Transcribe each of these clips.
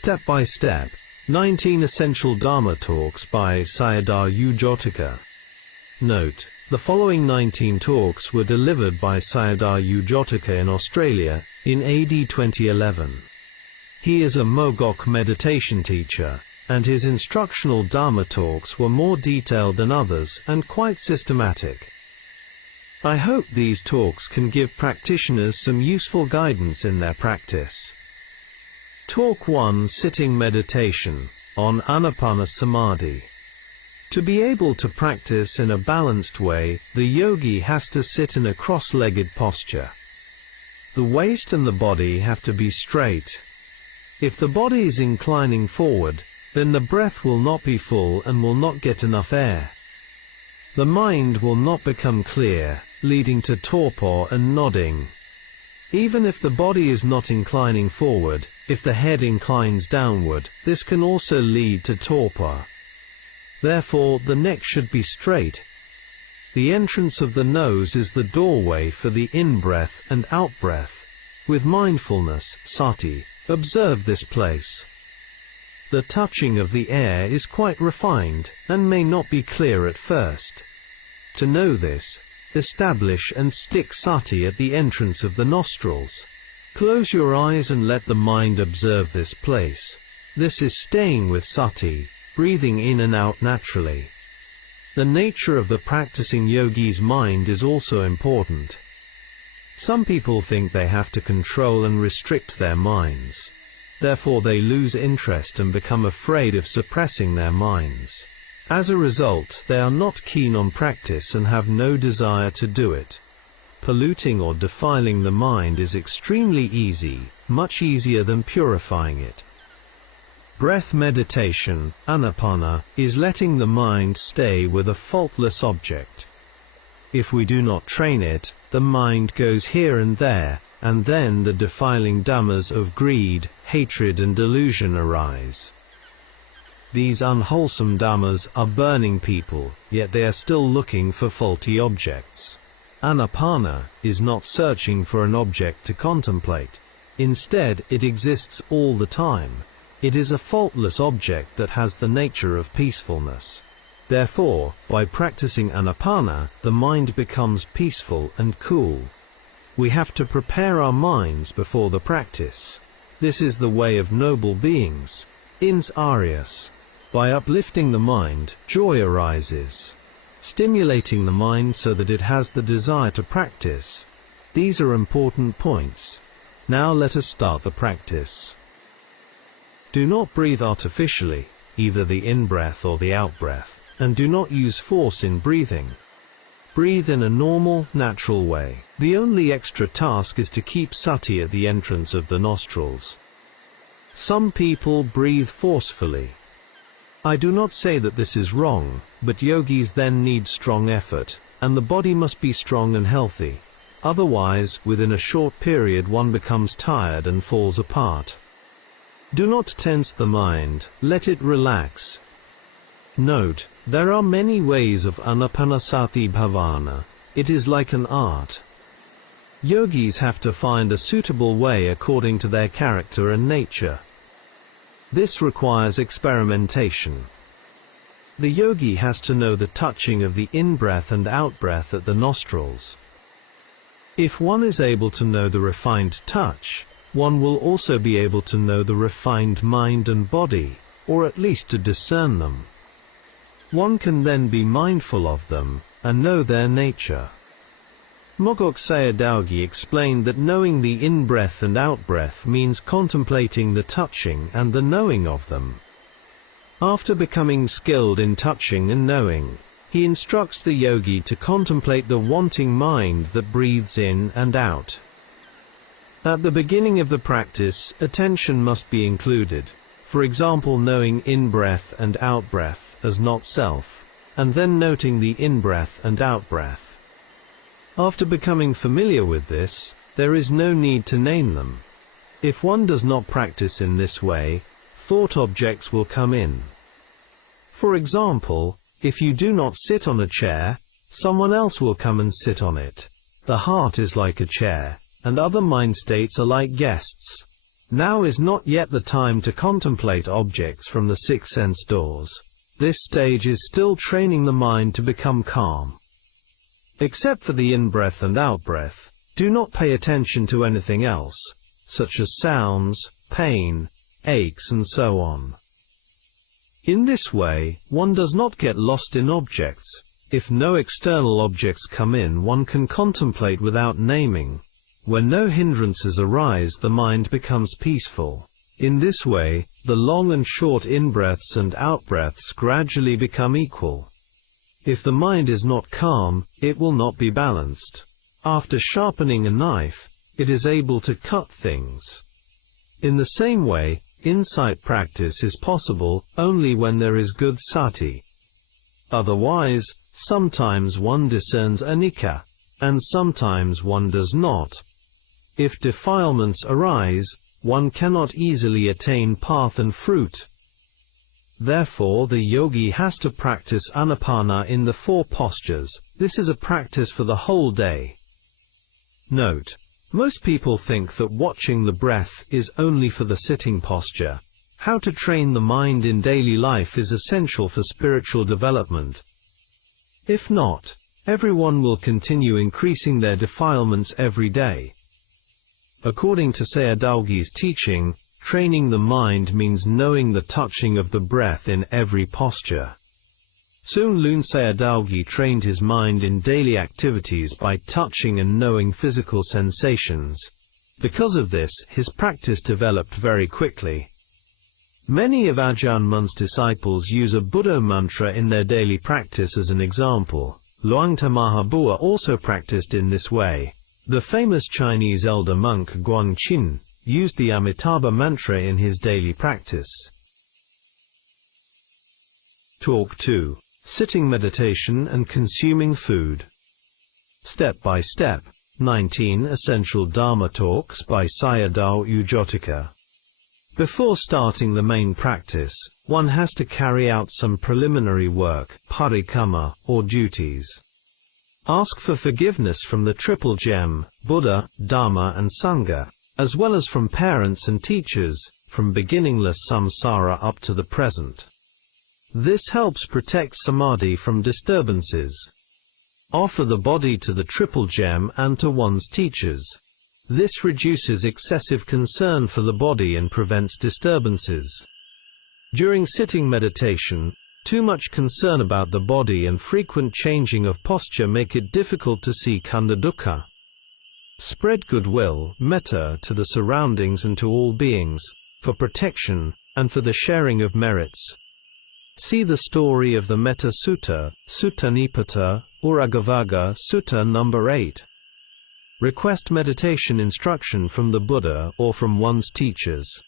Step by Step, 19 Essential Dharma Talks by Sayadaw Jotika. Note: the following 19 talks were delivered by Sayadaw Jotika in Australia, in AD 2011. He is a Mogok meditation teacher, and his instructional Dharma talks were more detailed than others and quite systematic. I hope these talks can give practitioners some useful guidance in their practice. Talk 1: Sitting Meditation, on Ānāpāna Samādhi. To be able to practice in a balanced way, the yogi has to sit in a cross-legged posture. The waist and the body have to be straight. If the body is inclining forward, then the breath will not be full and will not get enough air. The mind will not become clear, leading to torpor and nodding. Even if the body is not inclining forward, if the head inclines downward, this can also lead to torpor. Therefore, the neck should be straight. The entrance of the nose is the doorway for the in-breath and out-breath. With mindfulness, Sati, observe this place. The touching of the air is quite refined, and may not be clear at first. To know this, establish and stick Sati at the entrance of the nostrils. Close your eyes and let the mind observe this place. This is staying with Sati, breathing in and out naturally. The nature of the practicing yogi's mind is also important. Some people think they have to control and restrict their minds. Therefore they lose interest and become afraid of suppressing their minds. As a result, they are not keen on practice and have no desire to do it. Polluting or defiling the mind is extremely easy, much easier than purifying it. Breath meditation, Ānāpāna, is letting the mind stay with a faultless object. If we do not train it, the mind goes here and there, and then the defiling dhammas of greed, hatred and delusion arise. These unwholesome dhammas are burning people, yet they are still looking for faulty objects. Ānāpāna is not searching for an object to contemplate. Instead, it exists all the time. It is a faultless object that has the nature of peacefulness. Therefore, by practicing Ānāpāna, the mind becomes peaceful and cool. We have to prepare our minds before the practice. This is the way of noble beings. Ins Arias. By uplifting the mind, joy arises. Stimulating the mind so that it has the desire to practice. These are important points. Now let us start the practice. Do not breathe artificially, either the in-breath or the out-breath, and do not use force in breathing. Breathe in a normal, natural way. The only extra task is to keep Sati at the entrance of the nostrils. Some people breathe forcefully. I do not say that this is wrong, but yogis then need strong effort, and the body must be strong and healthy. Otherwise, within a short period one becomes tired and falls apart. Do not tense the mind, let it relax. Note: there are many ways of Ānāpānasati bhavana. It is like an art. Yogis have to find a suitable way according to their character and nature. This requires experimentation. The yogi has to know the touching of the in-breath and out-breath at the nostrils. If one is able to know the refined touch, one will also be able to know the refined mind and body, or at least to discern them. One can then be mindful of them, and know their nature. Mogok Sayadaw explained that knowing the in-breath and out-breath means contemplating the touching and the knowing of them. After becoming skilled in touching and knowing, he instructs the yogi to contemplate the wanting mind that breathes in and out. At the beginning of the practice, attention must be included, for example knowing in-breath and out-breath as not self, and then noting the in-breath and out-breath. After becoming familiar with this, there is no need to name them. If one does not practice in this way, thought objects will come in. For example, if you do not sit on a chair, someone else will come and sit on it. The heart is like a chair, and other mind states are like guests. Now is not yet the time to contemplate objects from the six sense doors. This stage is still training the mind to become calm. Except for the in-breath and out-breath, do not pay attention to anything else, such as sounds, pain, aches and so on. In this way, one does not get lost in objects. If no external objects come in, one can contemplate without naming. When no hindrances arise, the mind becomes peaceful. In this way, the long and short in-breaths and out-breaths gradually become equal. If the mind is not calm, it will not be balanced. After sharpening a knife, it is able to cut things. In the same way, insight practice is possible only when there is good sati. Otherwise, sometimes one discerns Anicca, and sometimes one does not. If defilements arise, one cannot easily attain path and fruit. Therefore the yogi has to practice Ānāpāna in the 4 postures. This is a practice for the whole day. Note: most people think that watching the breath is only for the sitting posture. How to train the mind in daily life is essential for spiritual development. If not, everyone will continue increasing their defilements every day. According to Sayadaw's teaching, training the mind means knowing the touching of the breath in every posture. Soon Lun Sayadaw trained his mind in daily activities by touching and knowing physical sensations. Because of this, his practice developed very quickly. Many of Ajahn Mun's disciples use a Buddha mantra in their daily practice as an example. Luangta Mahabua also practiced in this way. The famous Chinese elder monk Guangqin used the Amitabha mantra in his daily practice. Talk 2. Sitting meditation and consuming food. Step by Step. 19 Essential Dhamma Talks by Sayadaw Jotika. Before starting the main practice, one has to carry out some preliminary work, parikamma, or duties. Ask for forgiveness from the Triple Gem, Buddha, Dhamma and Sangha, as well as from parents and teachers, from beginningless samsara up to the present. This helps protect Samādhi from disturbances. Offer the body to the Triple Gem and to one's teachers. This reduces excessive concern for the body and prevents disturbances. During sitting meditation, too much concern about the body and frequent changing of posture make it difficult to see khandha dukkha. Spread goodwill, metta, to the surroundings and to all beings, for protection, and for the sharing of merits. See the story of the Metta Sutta, Sutta Nipata, Uragavaga Sutta number 8. Request meditation instruction from the Buddha or from one's teachers.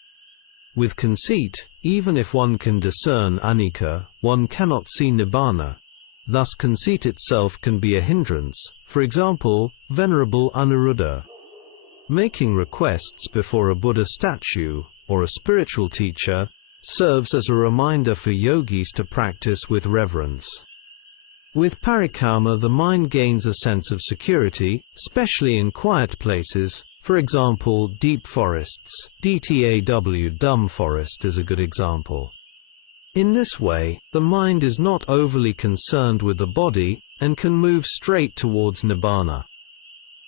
With conceit, even if one can discern Anicca, one cannot see Nibbana. Thus conceit itself can be a hindrance. For example, Venerable Anuruddha. Making requests before a Buddha statue, or a spiritual teacher, serves as a reminder for yogis to practice with reverence. With parikamma, the mind gains a sense of security, especially in quiet places, for example deep forests. DTAW dumb forest is a good example. In this way, the mind is not overly concerned with the body, and can move straight towards Nibbana.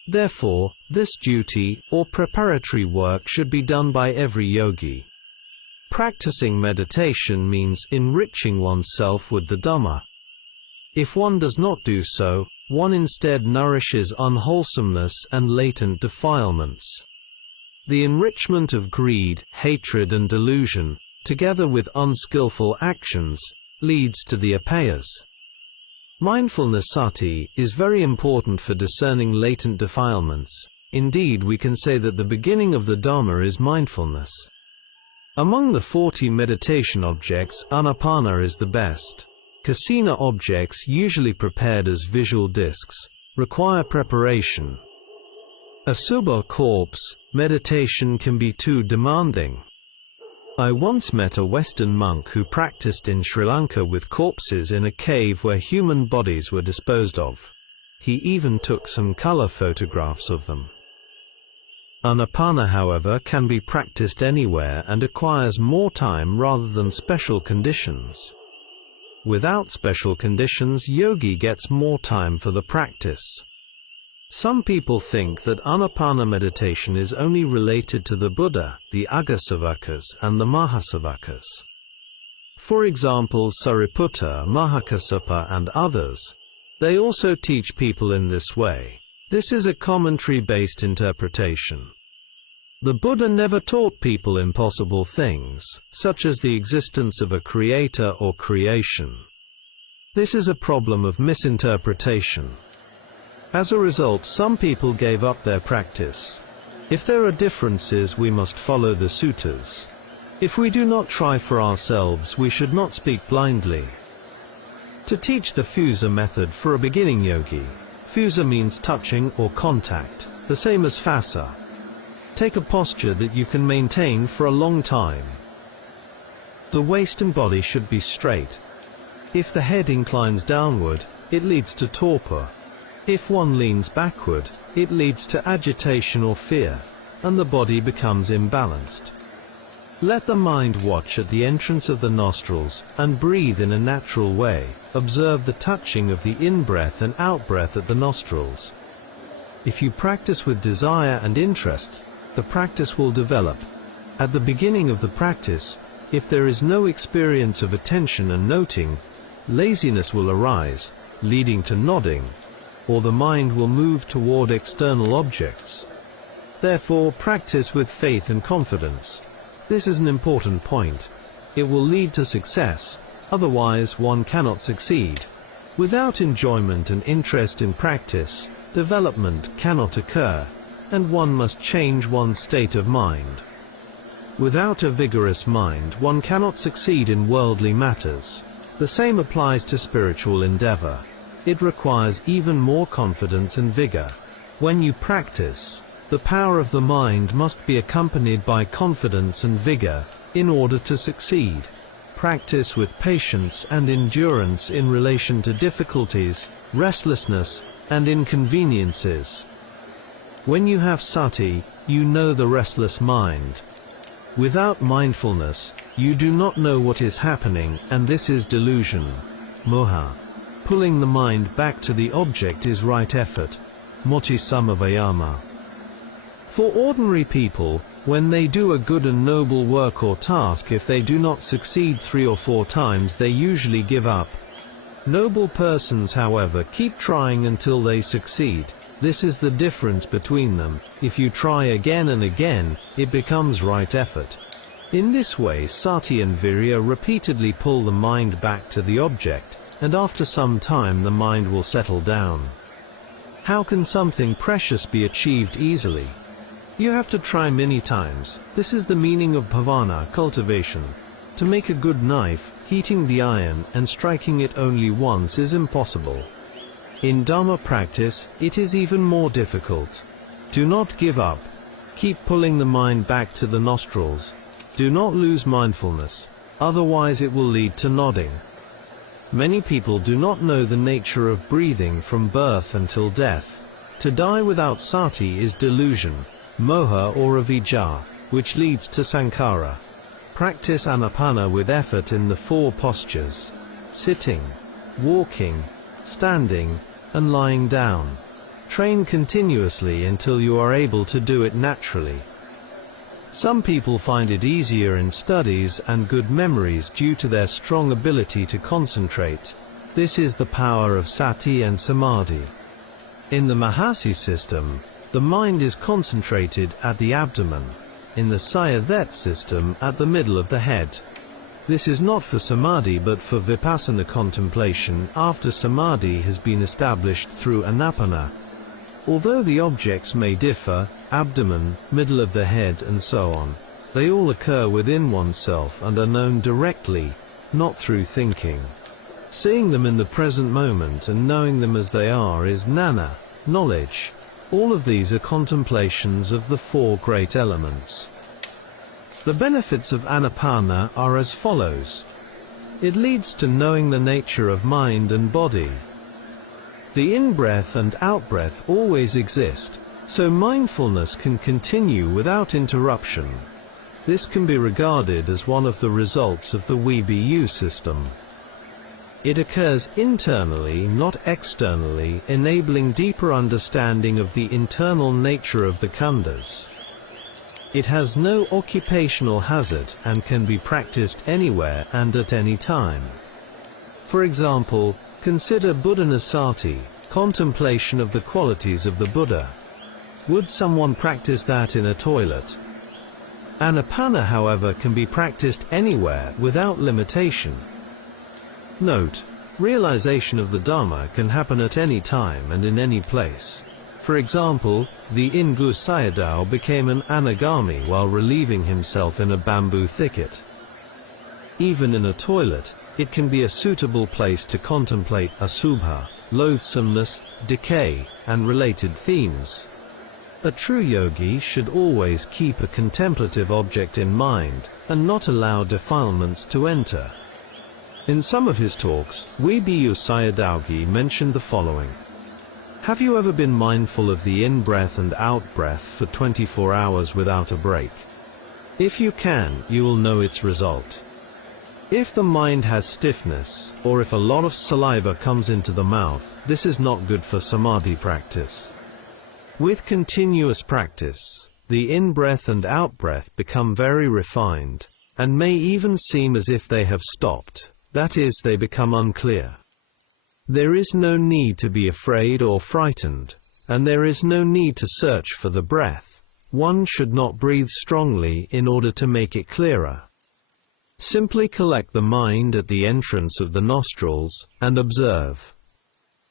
Therefore, this duty, or preparatory work, should be done by every yogi. Practicing meditation means enriching oneself with the Dhamma. If one does not do so, one instead nourishes unwholesomeness and latent defilements. The enrichment of greed, hatred and delusion, together with unskillful actions, leads to the apayas. Mindfulness sati is very important for discerning latent defilements. Indeed, we can say that the beginning of the Dhamma is mindfulness. Among the 40 meditation objects, Ānāpāna is the best. Kasina objects, usually prepared as visual discs, require preparation. A subba corpse, meditation can be too demanding. I once met a Western monk who practiced in Sri Lanka with corpses in a cave where human bodies were disposed of. He even took some color photographs of them. Ānāpāna, however, can be practiced anywhere and acquires more time rather than special conditions. Without special conditions, yogi gets more time for the practice. Some people think that Ānāpāna meditation is only related to the Buddha, the Aggasavakas, and the Mahasavakas. For example, Sāriputta, Mahakassapa, and others. They also teach people in this way. This is a commentary-based interpretation. The Buddha never taught people impossible things, such as the existence of a creator or creation. This is a problem of misinterpretation. As a result, some people gave up their practice. If there are differences, we must follow the suttas. If we do not try for ourselves, we should not speak blindly. To teach the Fusa method for a beginning yogi, Fusa means touching or contact, the same as phassa. Take a posture that you can maintain for a long time. The waist and body should be straight. If the head inclines downward, it leads to torpor. If one leans backward, it leads to agitation or fear, and the body becomes imbalanced. Let the mind watch at the entrance of the nostrils, and breathe in a natural way. Observe the touching of the in-breath and out-breath at the nostrils. If you practice with desire and interest, the practice will develop. At the beginning of the practice, if there is no experience of attention and noting, laziness will arise, leading to nodding, or the mind will move toward external objects. Therefore, practice with faith and confidence. This is an important point. It will lead to success, otherwise one cannot succeed. Without enjoyment and interest in practice, development cannot occur, and one must change one's state of mind. Without a vigorous mind, one cannot succeed in worldly matters. The same applies to spiritual endeavor. It requires even more confidence and vigor. When you practice, the power of the mind must be accompanied by confidence and vigor in order to succeed. Practice with patience and endurance in relation to difficulties, restlessness, and inconveniences. When you have sati, you know the restless mind. Without mindfulness, you do not know what is happening, and this is delusion, moha. Pulling the mind back to the object is right effort, moti samavayama. For ordinary people, when they do a good and noble work or task, if they do not succeed 3 or 4 times, they usually give up. Noble persons, however, keep trying until they succeed. This is the difference between them. If you try again and again, it becomes right effort. In this way, sati and virya repeatedly pull the mind back to the object, and after some time the mind will settle down. How can something precious be achieved easily? You have to try many times. This is the meaning of bhavana, cultivation. To make a good knife, heating the iron and striking it only once is impossible. In Dhamma practice, it is even more difficult. Do not give up. Keep pulling the mind back to the nostrils. Do not lose mindfulness, otherwise it will lead to nodding. Many people do not know the nature of breathing from birth until death. To die without sati is delusion, moha or avijja, which leads to sankhara. Practice Ānāpāna with effort in the 4 postures: sitting, walking, standing, and lying down. Train continuously until you are able to do it naturally. Some people find it easier in studies and good memories due to their strong ability to concentrate. This is the power of Sati and Samādhi. In the Mahasi system, the mind is concentrated at the abdomen. In the Sayadaw system, at the middle of the head. This is not for Samādhi but for Vipassana contemplation after Samādhi has been established through Ānāpāna. Although the objects may differ, abdomen, middle of the head and so on, they all occur within oneself and are known directly, not through thinking. Seeing them in the present moment and knowing them as they are is jnana, knowledge. All of these are contemplations of the 4 great elements. The benefits of Ānāpāna are as follows. It leads to knowing the nature of mind and body. The in-breath and out-breath always exist. so mindfulness can continue without interruption. This can be regarded as one of the results of the WBU system. It occurs internally, not externally, enabling deeper understanding of the internal nature of the khandhas. It has no occupational hazard and can be practiced anywhere and at any time. For example, consider Buddhanusati, contemplation of the qualities of the Buddha. Would someone practice that in a toilet? Ānāpāna, however, can be practiced anywhere without limitation. Note: realization of the Dhamma can happen at any time and in any place. For example, the Ingu Sayadaw became an anagami while relieving himself in a bamboo thicket. Even in a toilet, it can be a suitable place to contemplate asubha, loathsomeness, decay, and related themes. A true yogi should always keep a contemplative object in mind, and not allow defilements to enter. In some of his talks, Wibhiyu Sayadaw mentioned the following. Have you ever been mindful of the in-breath and out-breath for 24 hours without a break? If you can, you will know its result. If the mind has stiffness, or if a lot of saliva comes into the mouth, this is not good for Samādhi practice. With continuous practice, the in-breath and out-breath become very refined, and may even seem as if they have stopped, that is, they become unclear. There is no need to be afraid or frightened, and there is no need to search for the breath. One should not breathe strongly in order to make it clearer. Simply collect the mind at the entrance of the nostrils, and observe.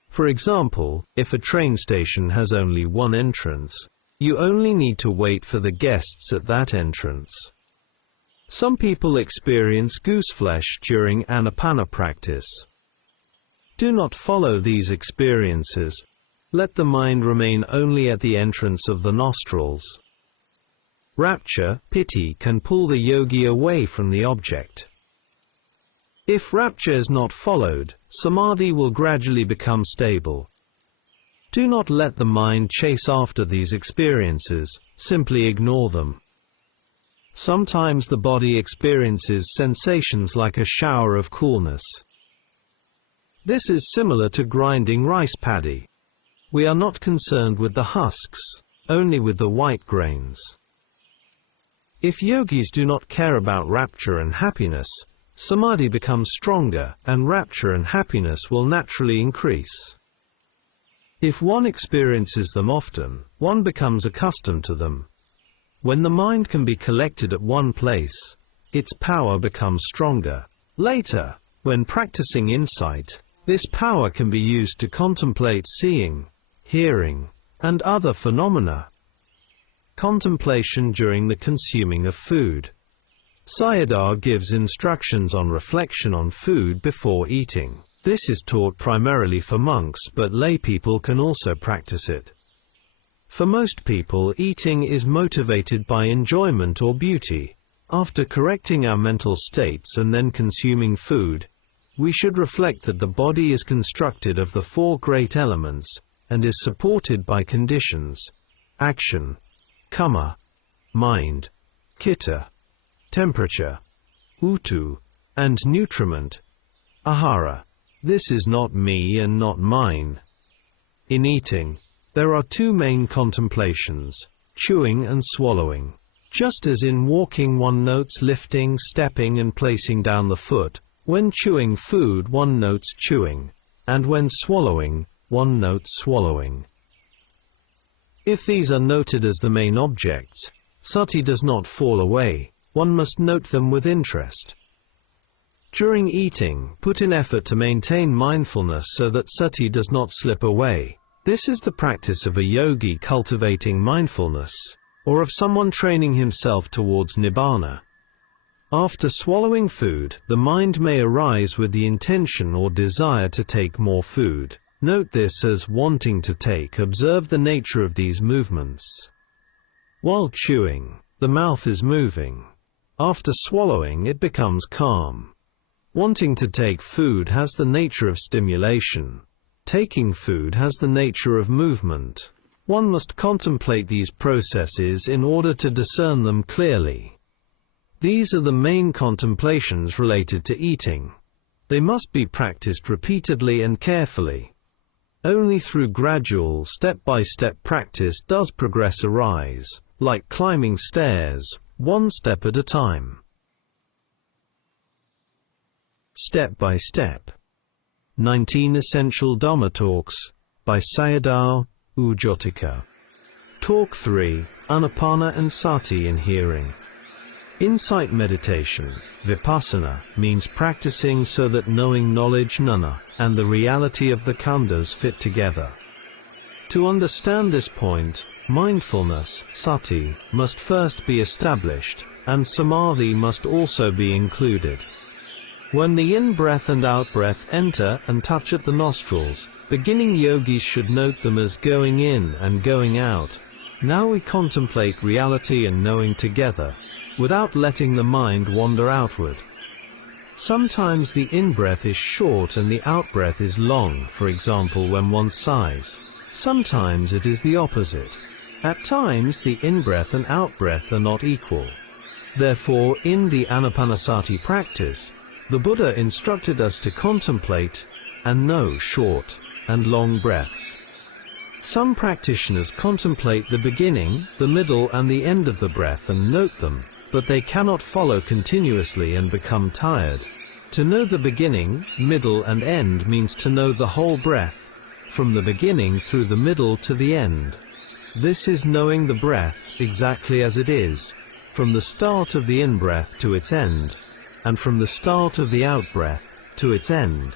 For example, if a train station has only one entrance, you only need to wait for the guests at that entrance. Some people experience gooseflesh during Ānāpāna practice. Do not follow these experiences. Let the mind remain only at the entrance of the nostrils. Rapture, piti, can pull the yogi away from the object. If rapture is not followed, Samādhi will gradually become stable. Do not let the mind chase after these experiences, simply ignore them. Sometimes the body experiences sensations like a shower of coolness. This is similar to grinding rice paddy. We are not concerned with the husks, only with the white grains. If yogis do not care about rapture and happiness, Samādhi becomes stronger, and rapture and happiness will naturally increase. If one experiences them often, one becomes accustomed to them. When the mind can be collected at one place, its power becomes stronger. Later, when practicing insight, this power can be used to contemplate seeing, hearing, and other phenomena. Contemplation during the consuming of food. Sayadaw gives instructions on reflection on food before eating. This is taught primarily for monks, but lay people can also practice it. For most people, eating is motivated by enjoyment or beauty. After correcting our mental states and then consuming food, we should reflect that the body is constructed of the four great elements, and is supported by conditions: action, karma, mind, citta, temperature, utu, and nutriment, ahara. This is not me and not mine. In eating, there are two main contemplations: chewing and swallowing. Just as in walking one notes lifting, stepping, and placing down the foot, when chewing food one notes chewing, and when swallowing, one notes swallowing. If these are noted as the main objects, sati does not fall away. One must note them with interest. During eating, put in effort to maintain mindfulness so that sati does not slip away. This is the practice of a yogi cultivating mindfulness, or of someone training himself towards nibbana. After swallowing food, the mind may arise with the intention or desire to take more food. Note this as wanting to take. Observe the nature of these movements. While chewing, the mouth is moving. After swallowing, it becomes calm. Wanting to take food has the nature of stimulation. Taking food has the nature of movement. One must contemplate these processes in order to discern them clearly. These are the main contemplations related to eating. They must be practiced repeatedly and carefully. Only through gradual, step-by-step practice does progress arise, like climbing stairs, one step at a time. Step by Step. 19 Essential Dhamma Talks, by Sayadaw Jotika. Talk 3, Ānāpāna and Sati in Hearing. Insight meditation, vipassana, means practicing so that knowing knowledge jnana and the reality of the khandhas fit together. To understand this point, mindfulness, sati, must first be established, and samadhi must also be included. When the in-breath and out-breath enter and touch at the nostrils, beginning yogis should note them as going in and going out. Now we contemplate reality and knowing together, without letting the mind wander outward. Sometimes the in-breath is short and the out-breath is long, for example when one sighs. Sometimes it is the opposite. At times the in-breath and out-breath are not equal. Therefore, in the Ānāpāna practice, the Buddha instructed us to contemplate and know short and long breaths. Some practitioners contemplate the beginning, the middle and the end of the breath and note them, but they cannot follow continuously and become tired. To know the beginning, middle and end means to know the whole breath, from the beginning through the middle to the end. This is knowing the breath exactly as it is, from the start of the in-breath to its end, and from the start of the out-breath to its end.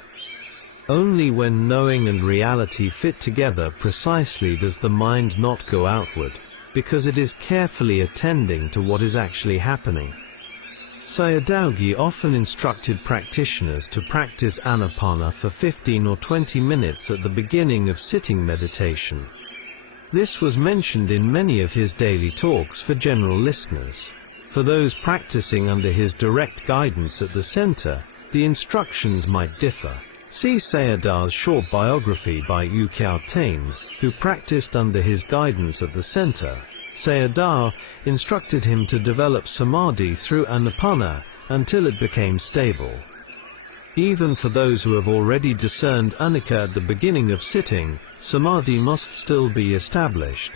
Only when knowing and reality fit together precisely does the mind not go outward, because it is carefully attending to what is actually happening. Sayadaw often instructed practitioners to practice Ānāpāna for 15 or 20 minutes at the beginning of sitting meditation. This was mentioned in many of his daily talks for general listeners. For those practicing under his direct guidance at the center, the instructions might differ. See Sayadaw's short biography by Bhikkhu Uttamo, who practiced under his guidance at the center. Sayadaw instructed him to develop samadhi through Ānāpāna until it became stable. Even for those who have already discerned Anicca at the beginning of sitting, samadhi must still be established.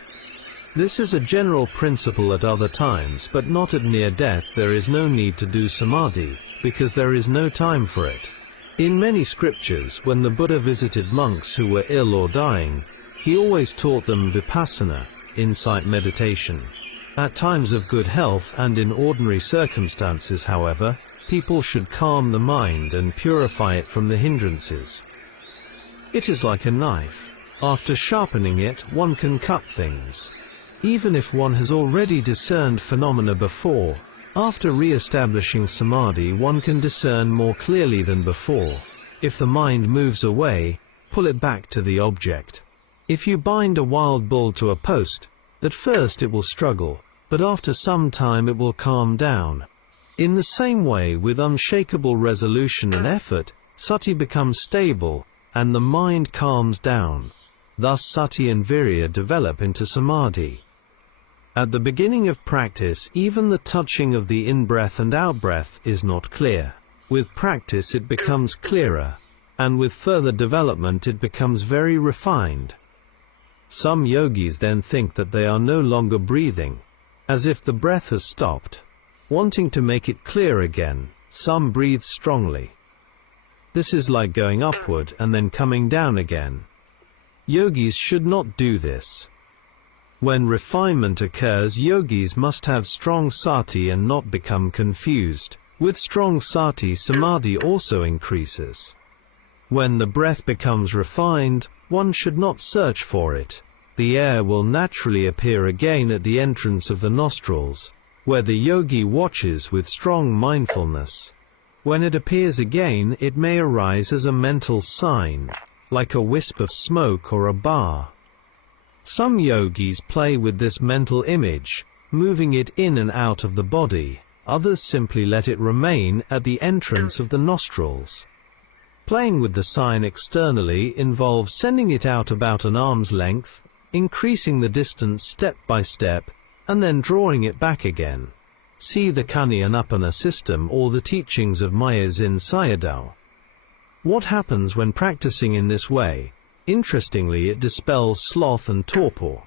This is a general principle at other times, but not at near death. There is no need to do samadhi, because there is no time for it. In many scriptures, when the Buddha visited monks who were ill or dying, he always taught them vipassana, insight meditation. At times of good health and in ordinary circumstances, however, people should calm the mind and purify it from the hindrances. It is like a knife. After sharpening it, one can cut things. Even if one has already discerned phenomena before, after re-establishing samadhi one can discern more clearly than before. If the mind moves away, pull it back to the object. If you bind a wild bull to a post, at first it will struggle, but after some time it will calm down. In the same way, with unshakable resolution and effort, sati becomes stable, and the mind calms down. Thus sati and virya develop into samadhi. At the beginning of practice, even the touching of the in-breath and out-breath is not clear. With practice it becomes clearer, and with further development it becomes very refined. Some yogis then think that they are no longer breathing, as if the breath has stopped. Wanting to make it clear again, some breathe strongly. This is like going upward and then coming down again. Yogis should not do this. When refinement occurs, yogis must have strong sati and not become confused. With strong sati, samadhi also increases. When the breath becomes refined, one should not search for it. The air will naturally appear again at the entrance of the nostrils, where the yogi watches with strong mindfulness. When it appears again, it may arise as a mental sign, like a wisp of smoke or a bar. Some yogis play with this mental image, moving it in and out of the body. Others simply let it remain at the entrance of the nostrils. Playing with the sign externally involves sending it out about an arm's length, increasing the distance step by step, and then drawing it back again. See the Ānāpāna system or the teachings of Mayazin Sayadaw. What happens when practicing in this way? Interestingly, it dispels sloth and torpor.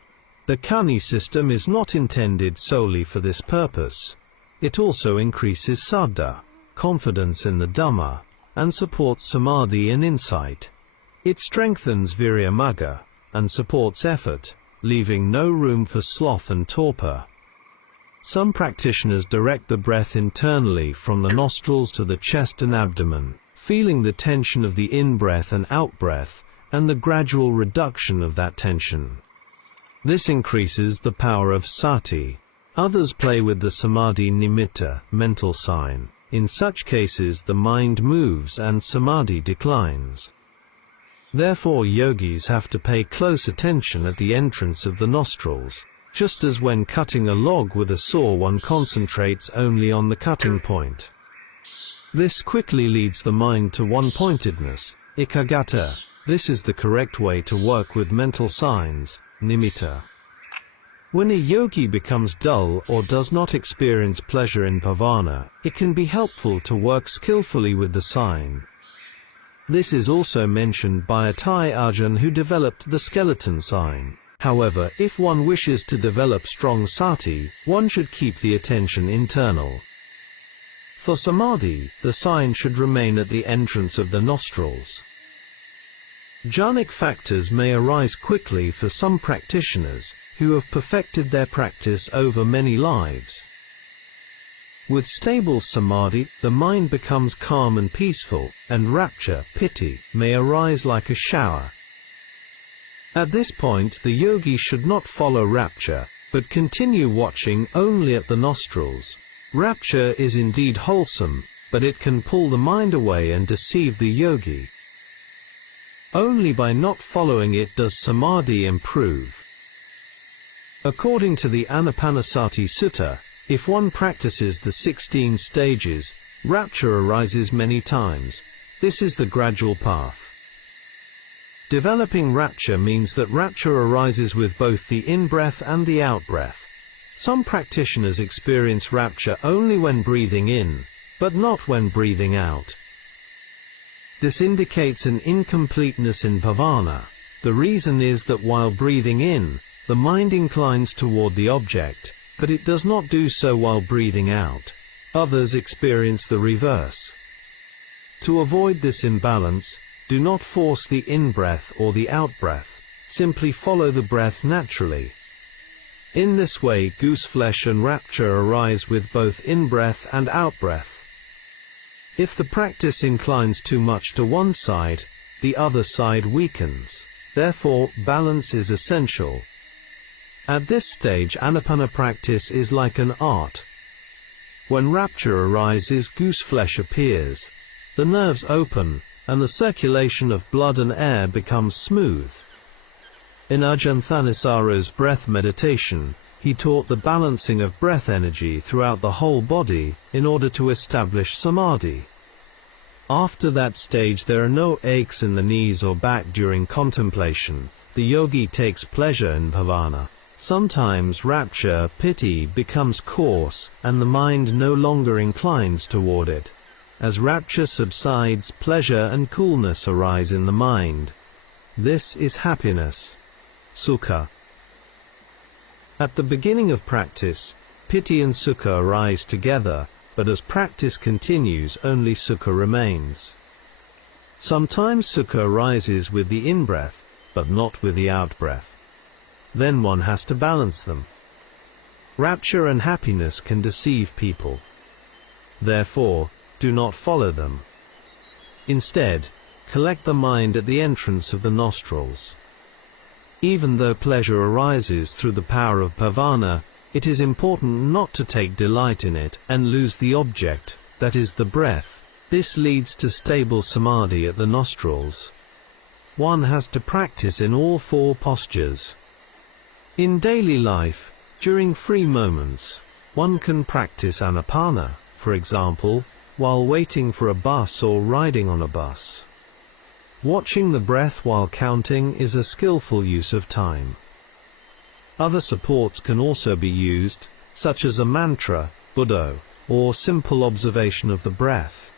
The Kani system is not intended solely for this purpose. It also increases Saddha, confidence in the Dhamma, and supports Samadhi and insight. It strengthens Virya and supports effort, leaving no room for sloth and torpor. Some practitioners direct the breath internally from the nostrils to the chest and abdomen, feeling the tension of the in-breath and out-breath, and the gradual reduction of that tension. This increases the power of Sati. Others play with the Samadhi nimitta, mental sign. In such cases the mind moves and Samadhi declines. Therefore yogis have to pay close attention at the entrance of the nostrils. Just as when cutting a log with a saw one concentrates only on the cutting point. This quickly leads the mind to one-pointedness, ekaggata. This is the correct way to work with mental signs, nimitta. When a yogi becomes dull or does not experience pleasure in bhavana, it can be helpful to work skillfully with the sign. This is also mentioned by a Thai Ajahn who developed the skeleton sign. However, if one wishes to develop strong sati, one should keep the attention internal. For samadhi, the sign should remain at the entrance of the nostrils. Jhanic factors may arise quickly for some practitioners, who have perfected their practice over many lives. With stable samadhi, the mind becomes calm and peaceful, and rapture, piti, may arise like a shower. At this point the yogi should not follow rapture, but continue watching only at the nostrils. Rapture is indeed wholesome, but it can pull the mind away and deceive the yogi. Only by not following it does samadhi improve. According to the Ānāpāna Sutta, if one practices the 16 stages, rapture arises many times. This is the gradual path. Developing rapture means that rapture arises with both the in-breath and the out-breath. Some practitioners experience rapture only when breathing in, but not when breathing out. This indicates an incompleteness in bhavana. The reason is that while breathing in, the mind inclines toward the object, but it does not do so while breathing out. Others experience the reverse. To avoid this imbalance, do not force the in-breath or the out-breath, simply follow the breath naturally. In this way gooseflesh and rapture arise with both in-breath and out-breath. If the practice inclines too much to one side, the other side weakens. Therefore, balance is essential. At this stage Ānāpāna practice is like an art. When rapture arises, gooseflesh appears. The nerves open, and the circulation of blood and air becomes smooth. In Ajahn Thanissaro's breath meditation, he taught the balancing of breath energy throughout the whole body in order to establish samadhi. After that stage there are no aches in the knees or back during contemplation. The yogi takes pleasure in bhavana. Sometimes rapture, piti, becomes coarse, and the mind no longer inclines toward it. As rapture subsides, pleasure and coolness arise in the mind. This is happiness, sukha. At the beginning of practice, piti and sukha arise together, but as practice continues, only sukha remains. Sometimes sukha arises with the in-breath, but not with the out-breath. Then one has to balance them. Rapture and happiness can deceive people. Therefore, do not follow them. Instead, collect the mind at the entrance of the nostrils. Even though pleasure arises through the power of bhavana, it is important not to take delight in it and lose the object, that is the breath. This leads to stable samadhi at the nostrils. One has to practice in all four postures. In daily life, during free moments, one can practice Ānāpāna, for example, while waiting for a bus or riding on a bus. Watching the breath while counting is a skillful use of time. Other supports can also be used, such as a mantra, Buddho, or simple observation of the breath.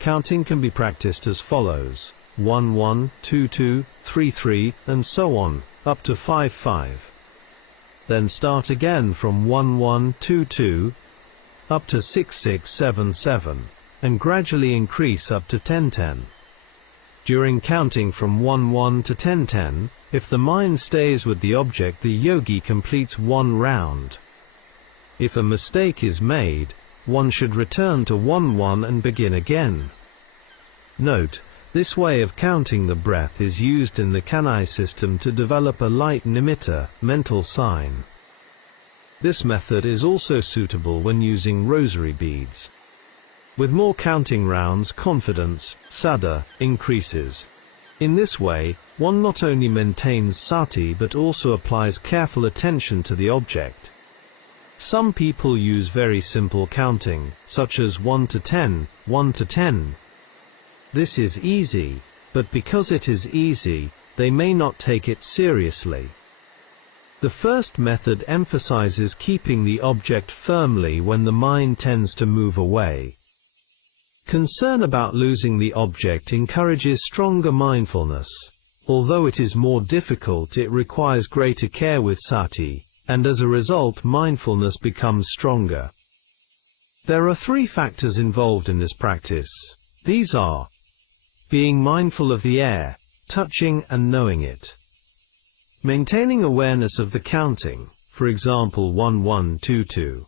Counting can be practiced as follows: 1 1, 2 2, 3 3, and so on, up to 5 5. Then start again from 1 1, 2 2, up to 6 6 7 7, and gradually increase up to 10 10. During counting from 1 1 to 10 10, if the mind stays with the object, the yogi completes one round. If a mistake is made, one should return to 1 1 and begin again. Note, this way of counting the breath is used in the kanai system to develop a light nimitta, mental sign. This method is also suitable when using rosary beads. With more counting rounds, confidence, saddha, increases. In this way, one not only maintains sati but also applies careful attention to the object. Some people use very simple counting, such as 1 to 10, 1 to 10. This is easy, but because it is easy, they may not take it seriously. The first method emphasizes keeping the object firmly when the mind tends to move away. Concern about losing the object encourages stronger mindfulness. Although it is more difficult, it requires greater care with sati, and as a result mindfulness becomes stronger. There are 3 factors involved in this practice. These are being mindful of the air, touching and knowing it. Maintaining awareness of the counting, for example 1 1 2 2.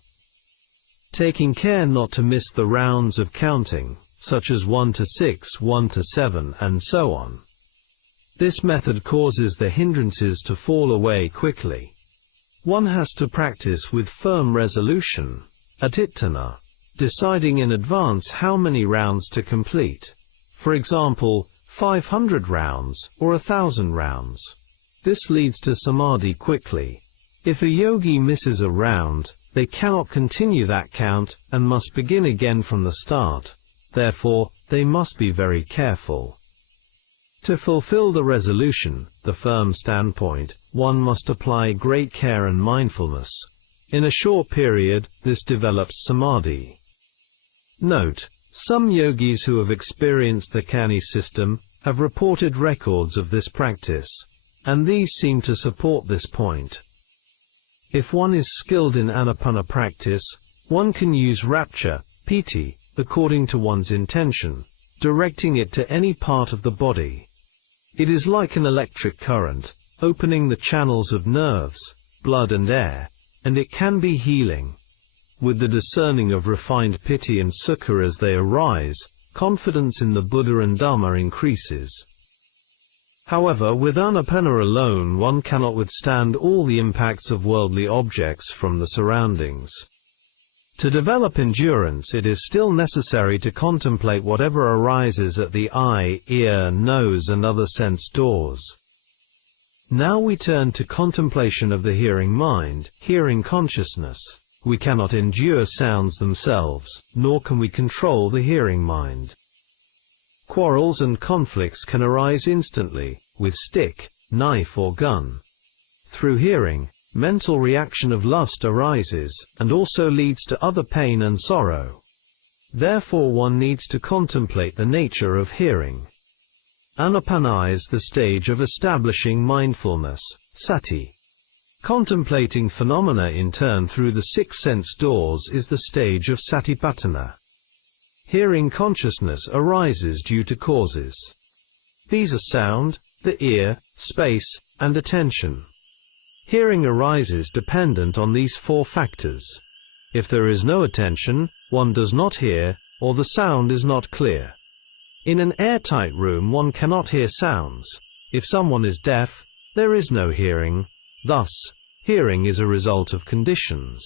Taking care not to miss the rounds of counting, such as 1 to 6, 1 to 7, and so on. This method causes the hindrances to fall away quickly. One has to practice with firm resolution, adittana, deciding in advance how many rounds to complete. For example, 500 rounds, or 1,000 rounds. This leads to samadhi quickly. If a yogi misses a round, they cannot continue that count, and must begin again from the start. Therefore, they must be very careful. To fulfill the resolution, the firm standpoint, one must apply great care and mindfulness. In a short period, this develops samadhi. Note, some yogis who have experienced the kani system have reported records of this practice, and these seem to support this point. If one is skilled in Ānāpāna practice, one can use rapture, piti, according to one's intention, directing it to any part of the body. It is like an electric current, opening the channels of nerves, blood and air, and it can be healing. With the discerning of refined piti and sukha as they arise, confidence in the Buddha and Dhamma increases. However, with Ānāpāna alone one cannot withstand all the impacts of worldly objects from the surroundings. To develop endurance, it is still necessary to contemplate whatever arises at the eye, ear, nose and other sense doors. Now we turn to contemplation of the hearing mind, hearing consciousness. We cannot endure sounds themselves, nor can we control the hearing mind. Quarrels and conflicts can arise instantly, with stick, knife or gun. Through hearing, mental reaction of lust arises, and also leads to other pain and sorrow. Therefore one needs to contemplate the nature of hearing. Ānāpāna is the stage of establishing mindfulness, sati. Contemplating phenomena in turn through the 6 sense doors is the stage of Satipaṭṭhānas. Hearing consciousness arises due to causes. These are sound, the ear, space, and attention. Hearing arises dependent on these 4 factors. If there is no attention, one does not hear, or the sound is not clear. In an airtight room one cannot hear sounds. If someone is deaf, there is no hearing. Thus, hearing is a result of conditions.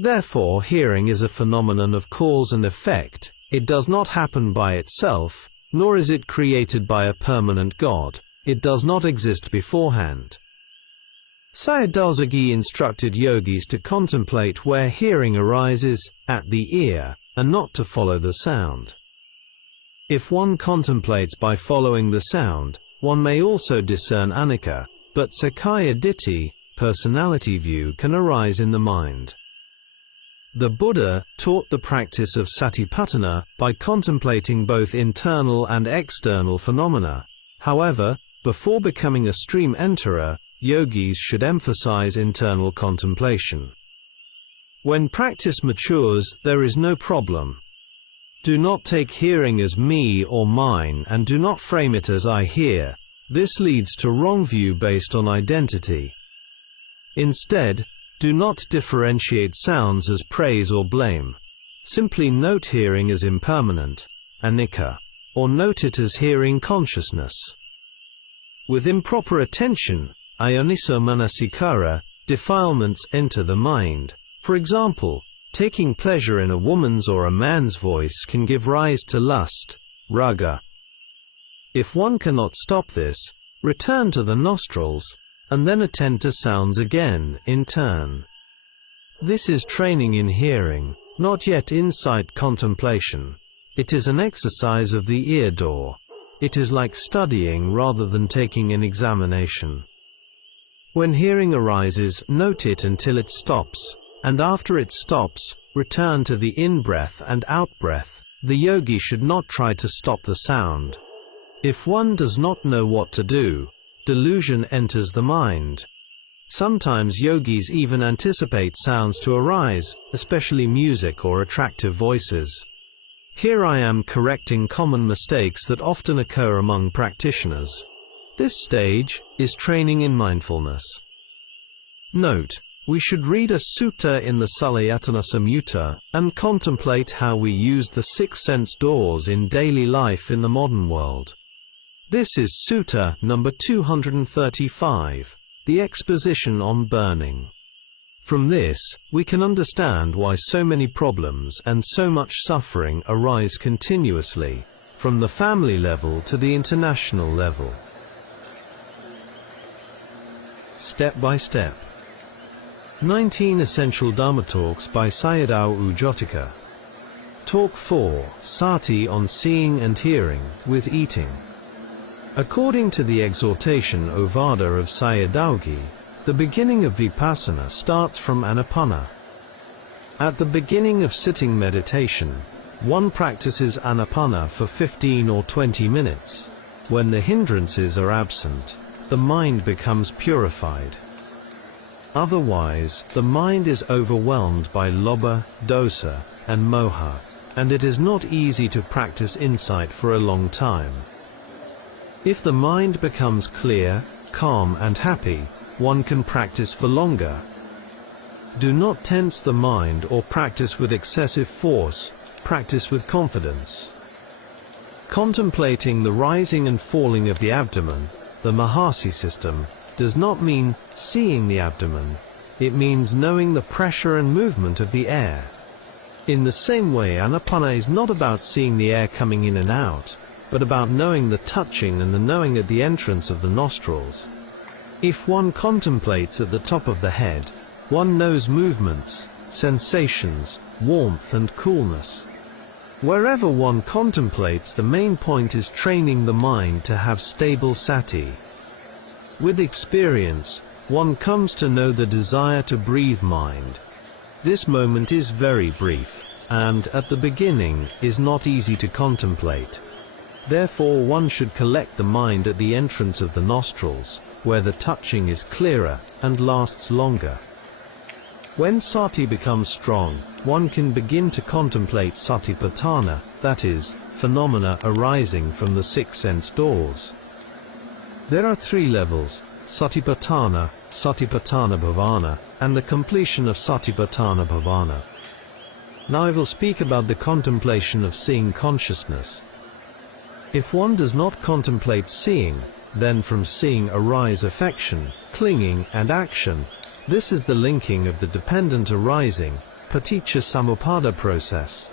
Therefore, hearing is a phenomenon of cause and effect. It does not happen by itself, nor is it created by a permanent God. It does not exist beforehand. Sayadaw Jotika instructed yogis to contemplate where hearing arises, at the ear, and not to follow the sound. If one contemplates by following the sound, one may also discern Anicca, but Sakkaya Ditthi, personality view can arise in the mind. The Buddha taught the practice of Satipaṭṭhāna by contemplating both internal and external phenomena. However, before becoming a stream enterer, yogis should emphasize internal contemplation. When practice matures, there is no problem. Do not take hearing as me or mine, and do not frame it as I hear. This leads to wrong view based on identity. Instead, do not differentiate sounds as praise or blame. Simply note hearing as impermanent, Anicca, or note it as hearing consciousness. With improper attention, ayoniso manasikara, defilements enter the mind. For example, taking pleasure in a woman's or a man's voice can give rise to lust, raga. If one cannot stop this, return to the nostrils, and then attend to sounds again, in turn. This is training in hearing, not yet insight contemplation. It is an exercise of the ear door. It is like studying rather than taking an examination. When hearing arises, note it until it stops, and after it stops, return to the in-breath and out-breath. The yogi should not try to stop the sound. If one does not know what to do, delusion enters the mind. Sometimes yogis even anticipate sounds to arise, especially music or attractive voices. Here I am correcting common mistakes that often occur among practitioners. This stage is training in mindfulness. Note: we should read a sutta in the Salayatana Samyutta and contemplate how we use the 6 sense doors in daily life in the modern world. This is Sutta number 235, the exposition on burning. From this, we can understand why so many problems and so much suffering arise continuously, from the family level to the international level. Step by step. 19 Essential Dhamma Talks by Sayadaw Jotika. Talk 4, Sati on Seeing and Hearing, with Eating. According to the exhortation O Vada of Sayadaw, the beginning of Vipassana starts from Ānāpāna. At the beginning of sitting meditation, one practices Ānāpāna for 15 or 20 minutes. When the hindrances are absent, the mind becomes purified. Otherwise, the mind is overwhelmed by lobha, dosa, and moha, and it is not easy to practice insight for a long time. If the mind becomes clear, calm and happy, one can practice for longer. Do not tense the mind or practice with excessive force, practice with confidence. Contemplating the rising and falling of the abdomen, the Mahasi system, does not mean seeing the abdomen. It means knowing the pressure and movement of the air. In the same way, Ānāpāna is not about seeing the air coming in and out, but about knowing the touching and the knowing at the entrance of the nostrils. If one contemplates at the top of the head, one knows movements, sensations, warmth and coolness. Wherever one contemplates, the main point is training the mind to have stable sati. With experience, one comes to know the desire to breathe mind. This moment is very brief, and, at the beginning, is not easy to contemplate. Therefore one should collect the mind at the entrance of the nostrils, where the touching is clearer and lasts longer. When sati becomes strong, one can begin to contemplate Satipaṭṭhāna, that is, phenomena arising from the 6 sense doors. There are 3 levels: Satipaṭṭhāna, Satipaṭṭhāna bhavana, and the completion of Satipaṭṭhāna bhavana. Now I will speak about the contemplation of seeing consciousness. If one does not contemplate seeing, then from seeing arise affection, clinging, and action. This is the linking of the dependent arising, paticca samuppada process.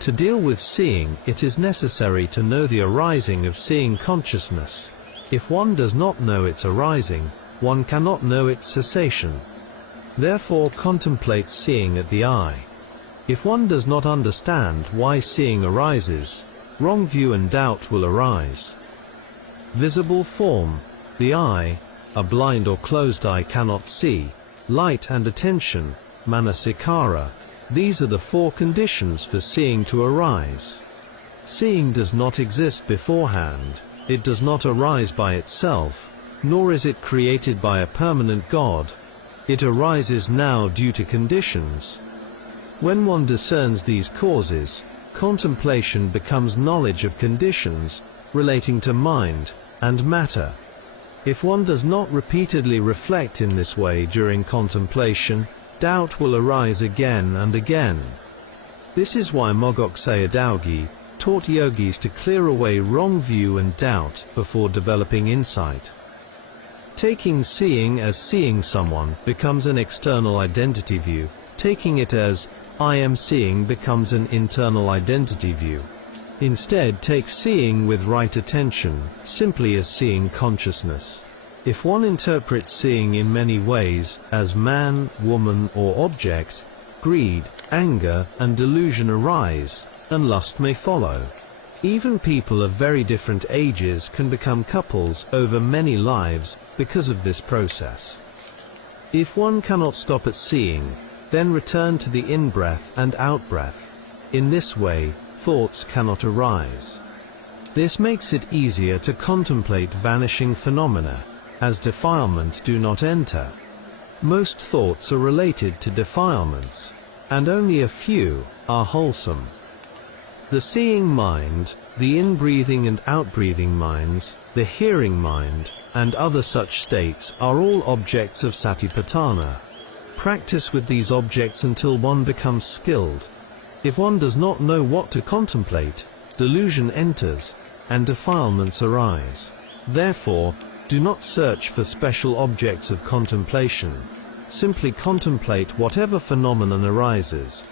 To deal with seeing, it is necessary to know the arising of seeing consciousness. If one does not know its arising, one cannot know its cessation. Therefore contemplate seeing at the eye. If one does not understand why seeing arises, wrong view and doubt will arise. Visible form, the eye, a blind or closed eye cannot see, light and attention, manasikara. These are the four conditions for seeing to arise. Seeing does not exist beforehand, it does not arise by itself, nor is it created by a permanent God. It arises now due to conditions. When one discerns these causes, contemplation becomes knowledge of conditions, relating to mind and matter. If one does not repeatedly reflect in this way during contemplation, doubt will arise again and again. This is why Mogok Sayadaw taught yogis to clear away wrong view and doubt before developing insight. Taking seeing as seeing someone becomes an external identity view. Taking it as I am seeing becomes an internal identity view. Instead, take seeing with right attention, simply as seeing consciousness. If one interprets seeing in many ways, as man, woman, or object, greed, anger, and delusion arise, and lust may follow. Even people of very different ages can become couples over many lives because of this process. If one cannot stop at seeing, then return to the in-breath and out-breath. In this way, thoughts cannot arise. This makes it easier to contemplate vanishing phenomena, as defilements do not enter. Most thoughts are related to defilements, and only a few are wholesome. The seeing mind, the in-breathing and out-breathing minds, the hearing mind, and other such states are all objects of Satipaṭṭhāna. Practice with these objects until one becomes skilled. If one does not know what to contemplate, delusion enters, and defilements arise. Therefore, do not search for special objects of contemplation. Simply contemplate whatever phenomenon arises.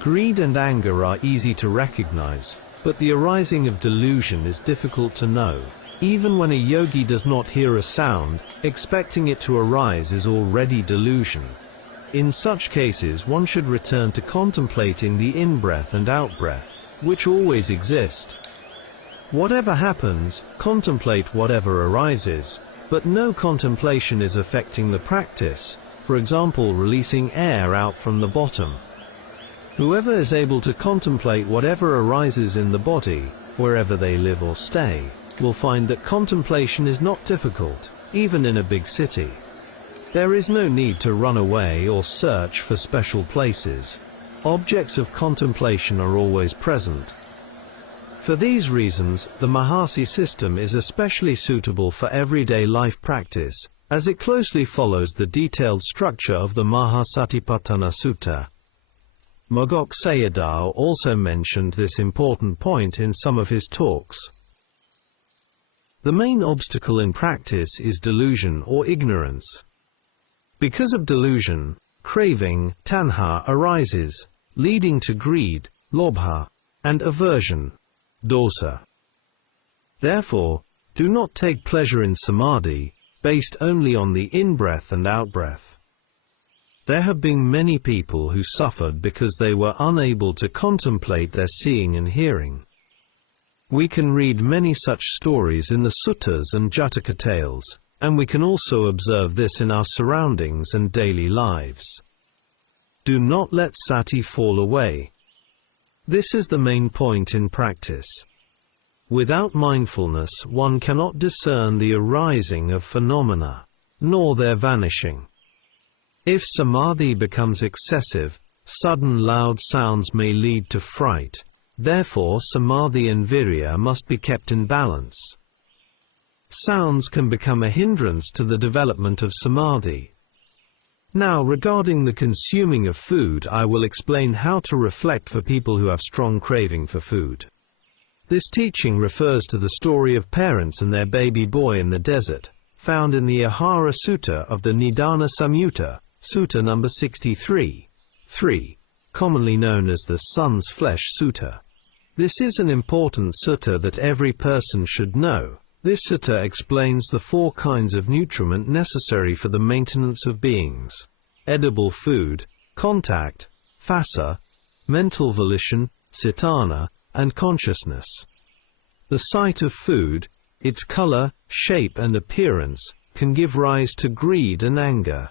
Greed and anger are easy to recognize, but the arising of delusion is difficult to know. Even when a yogi does not hear a sound, expecting it to arise is already delusion. In such cases, one should return to contemplating the in-breath and out-breath, which always exist. Whatever happens, contemplate whatever arises, but no contemplation is affecting the practice, for example releasing air out from the bottom. Whoever is able to contemplate whatever arises in the body, wherever they live or stay, will find that contemplation is not difficult, even in a big city. There is no need to run away or search for special places. Objects of contemplation are always present. For these reasons, the Mahasi system is especially suitable for everyday life practice, as it closely follows the detailed structure of the Mahasatipaṭṭhāna Sutta. Mogok Sayadaw also mentioned this important point in some of his talks. The main obstacle in practice is delusion or ignorance. Because of delusion, craving, tanha, arises, leading to greed, lobha, and aversion, dosa. Therefore, do not take pleasure in samadhi, based only on the in-breath and out-breath. There have been many people who suffered because they were unable to contemplate their seeing and hearing. We can read many such stories in the suttas and Jotika tales, and we can also observe this in our surroundings and daily lives. Do not let sati fall away. This is the main point in practice. Without mindfulness, one cannot discern the arising of phenomena, nor their vanishing. If samadhi becomes excessive, sudden loud sounds may lead to fright. Therefore, samadhi and virya must be kept in balance. Sounds can become a hindrance to the development of samadhi. Now, regarding the consuming of food, I will explain how to reflect for people who have strong craving for food. This teaching refers to the story of parents and their baby boy in the desert, found in the Ahara Sutta of the Nidana Samyutta, Sutta number 63, 3, commonly known as the Sun's Flesh Sutta. This is an important sutta that every person should know. This sutta explains the four kinds of nutriment necessary for the maintenance of beings: edible food, contact, phassa, mental volition, cetana, and consciousness. The sight of food, its color, shape and appearance, can give rise to greed and anger.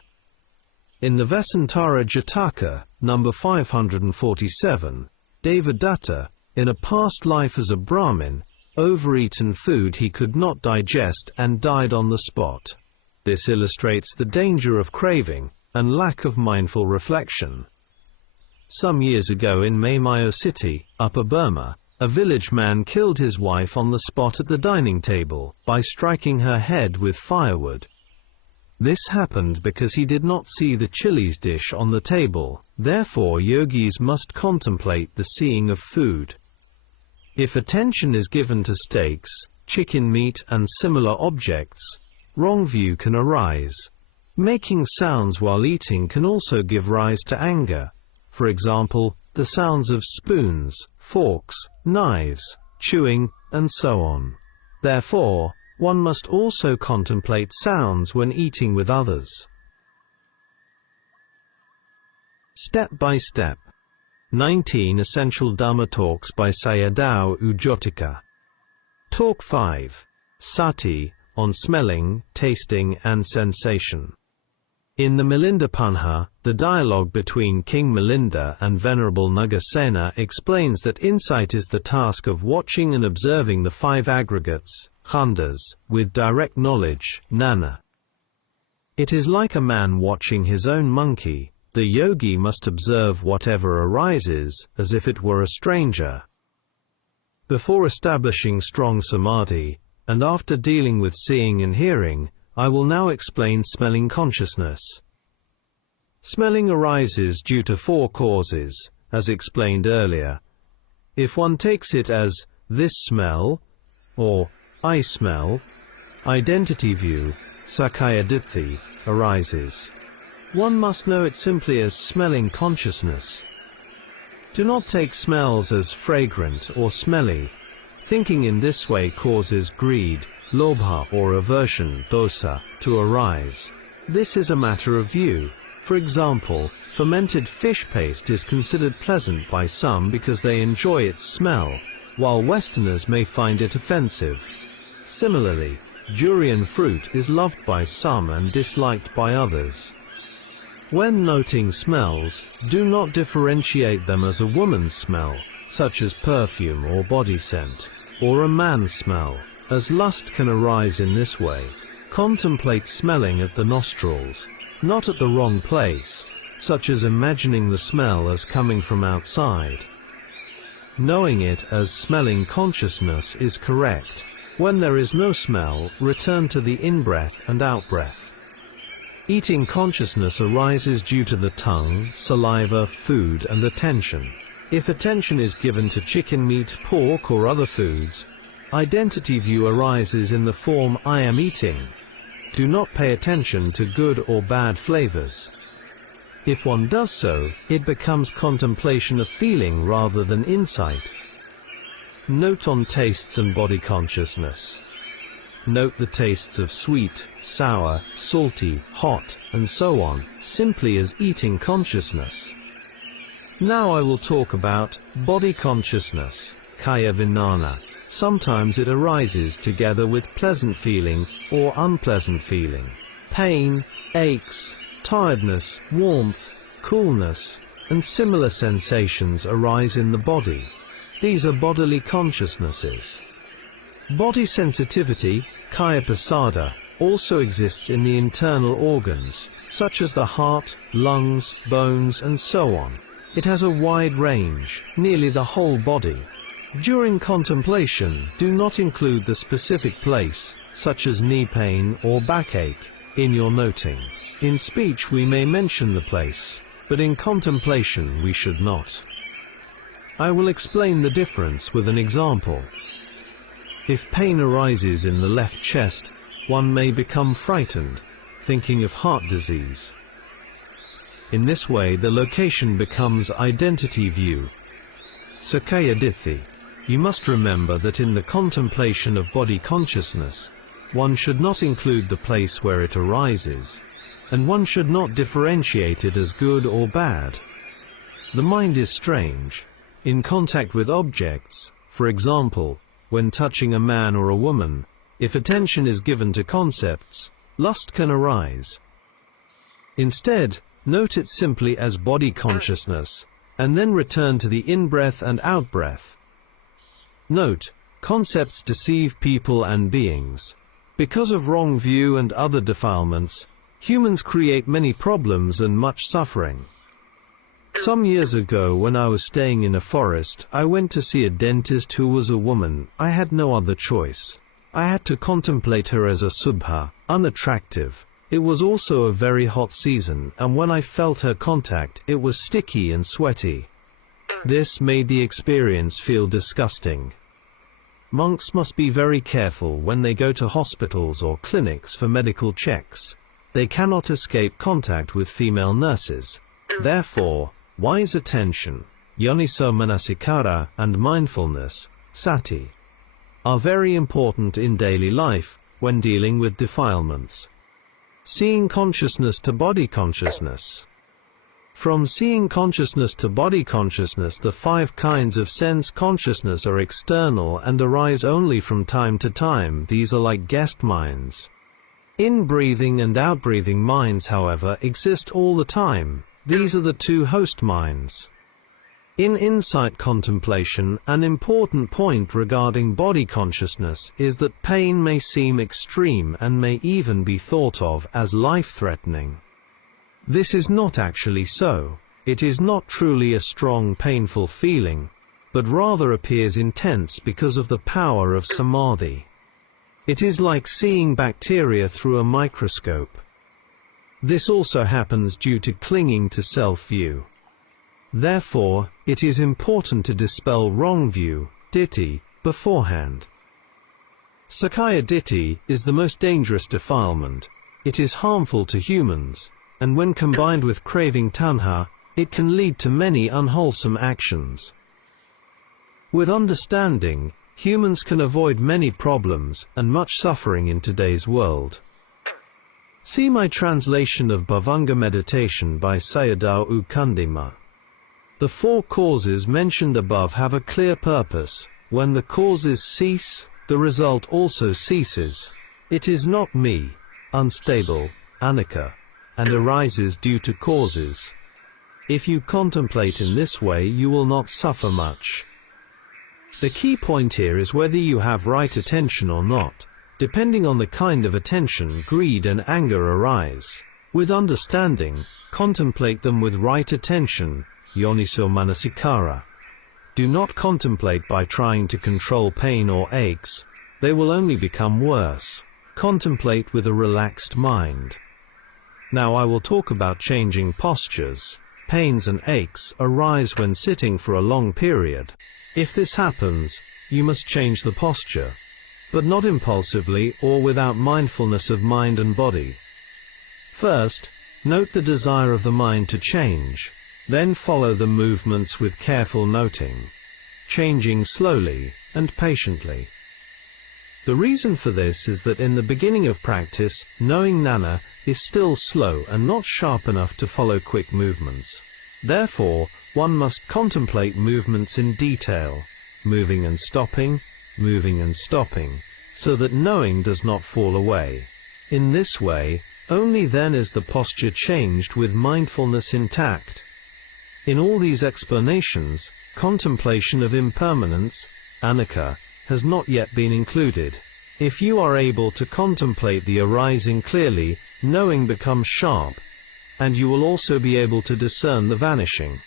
In the Vesantara Jataka, number 547, Devadatta, in a past life as a Brahmin, overeaten food he could not digest and died on the spot. This illustrates the danger of craving and lack of mindful reflection. Some years ago in Mamayo City, Upper Burma, a village man killed his wife on the spot at the dining table by striking her head with firewood. This happened because he did not see the chilies dish on the table. Therefore, yogis must contemplate the seeing of food. If attention is given to steaks, chicken meat and similar objects, wrong view can arise. Making sounds while eating can also give rise to anger. For example, the sounds of spoons, forks, knives, chewing, and so on. Therefore, one must also contemplate sounds when eating with others. Step by Step. 19 Essential Dhamma Talks by Sayadaw Jotika. Talk 5. Sati, on smelling, tasting and sensation. In the Milinda Panha, the dialogue between King Milinda and Venerable Nagasena explains that insight is the task of watching and observing the 5 aggregates, khandas, with direct knowledge, jnana. It is like a man watching his own monkey. The yogi must observe whatever arises, as if it were a stranger. Before establishing strong samadhi, and after dealing with seeing and hearing, I will now explain smelling consciousness. Smelling arises due to 4 causes, as explained earlier. If one takes it as, this smell, or I smell, identity view, sakkaya ditthi, arises. One must know it simply as smelling consciousness. Do not take smells as fragrant or smelly. Thinking in this way causes greed, lobha or aversion, dosa, to arise. This is a matter of view. For example, fermented fish paste is considered pleasant by some because they enjoy its smell, while Westerners may find it offensive. Similarly, durian fruit is loved by some and disliked by others. When noting smells, do not differentiate them as a woman's smell, such as perfume or body scent, or a man's smell, as lust can arise in this way. Contemplate smelling at the nostrils, not at the wrong place, such as imagining the smell as coming from outside. Knowing it as smelling consciousness is correct. When there is no smell, return to the in-breath and out-breath. Eating consciousness arises due to the tongue, saliva, food, and attention. If attention is given to chicken meat, pork, or other foods, identity view arises in the form I am eating. Do not pay attention to good or bad flavors. If one does so, it becomes contemplation of feeling rather than insight. Note on tastes and body consciousness. Note the tastes of sweet, sour, salty, hot, and so on, simply as eating consciousness. Now I will talk about body consciousness, kaya vijnana. Sometimes it arises together with pleasant feeling or unpleasant feeling. Pain, aches, tiredness, warmth, coolness, and similar sensations arise in the body. These are bodily consciousnesses. Body sensitivity, kaya pasada, also exists in the internal organs, such as the heart, lungs, bones, and so on. It has a wide range, nearly the whole body. During contemplation, do not include the specific place, such as knee pain or backache, in your noting. In speech we may mention the place, but in contemplation we should not. I will explain the difference with an example. If pain arises in the left chest, one may become frightened, thinking of heart disease. In this way the location becomes identity view, sakkaya ditthi. You must remember that in the contemplation of body consciousness, one should not include the place where it arises, and one should not differentiate it as good or bad. The mind is strange. In contact with objects, for example, when touching a man or a woman, if attention is given to concepts, lust can arise. Instead, note it simply as body consciousness, and then return to the in-breath and out-breath. Note, concepts deceive people and beings. Because of wrong view and other defilements, humans create many problems and much suffering. Some years ago, when I was staying in a forest, I went to see a dentist who was a woman. I had no other choice. I had to contemplate her as a subha, unattractive. It was also a very hot season, and when I felt her contact, it was sticky and sweaty. This made the experience feel disgusting. Monks must be very careful when they go to hospitals or clinics for medical checks. They cannot escape contact with female nurses. Therefore, wise attention, yoniso manasikara, and mindfulness, sati, are very important in daily life when dealing with defilements. Seeing consciousness to body consciousness. From seeing consciousness to body consciousness, the 5 kinds of sense consciousness are external and arise only from time to time. These are like guest minds. In-breathing and out-breathing minds, however, exist all the time. These are the 2 host minds. In insight contemplation, an important point regarding body consciousness is that pain may seem extreme and may even be thought of as life-threatening. This is not actually so. It is not truly a strong painful feeling, but rather appears intense because of the power of Samādhi. It is like seeing bacteria through a microscope. This also happens due to clinging to self-view. Therefore, it is important to dispel wrong view, ditthi, beforehand. Sakkaya ditthi is the most dangerous defilement. It is harmful to humans, and when combined with craving tanha, it can lead to many unwholesome actions. With understanding, humans can avoid many problems and much suffering in today's world. See my translation of Bhavanga Meditation by Sayadaw Jotika. The 4 causes mentioned above have a clear purpose. When the causes cease, the result also ceases. It is not me, unstable, Anicca, and arises due to causes. If you contemplate in this way, you will not suffer much. The key point here is whether you have right attention or not. Depending on the kind of attention, greed and anger arise. With understanding, contemplate them with right attention, yoniso manasikara. Do not contemplate by trying to control pain or aches. They will only become worse. Contemplate with a relaxed mind. Now I will talk about changing postures. Pains and aches arise when sitting for a long period. If this happens, you must change the posture, but not impulsively or without mindfulness of mind and body. First, note the desire of the mind to change. Then follow the movements with careful noting, changing slowly and patiently. The reason for this is that in the beginning of practice, knowing jnana is still slow and not sharp enough to follow quick movements. Therefore, one must contemplate movements in detail, moving and stopping, so that knowing does not fall away. In this way, only then is the posture changed with mindfulness intact. In all these explanations, contemplation of impermanence, Anicca, has not yet been included. If you are able to contemplate the arising clearly, knowing becomes sharp, and you will also be able to discern the vanishing.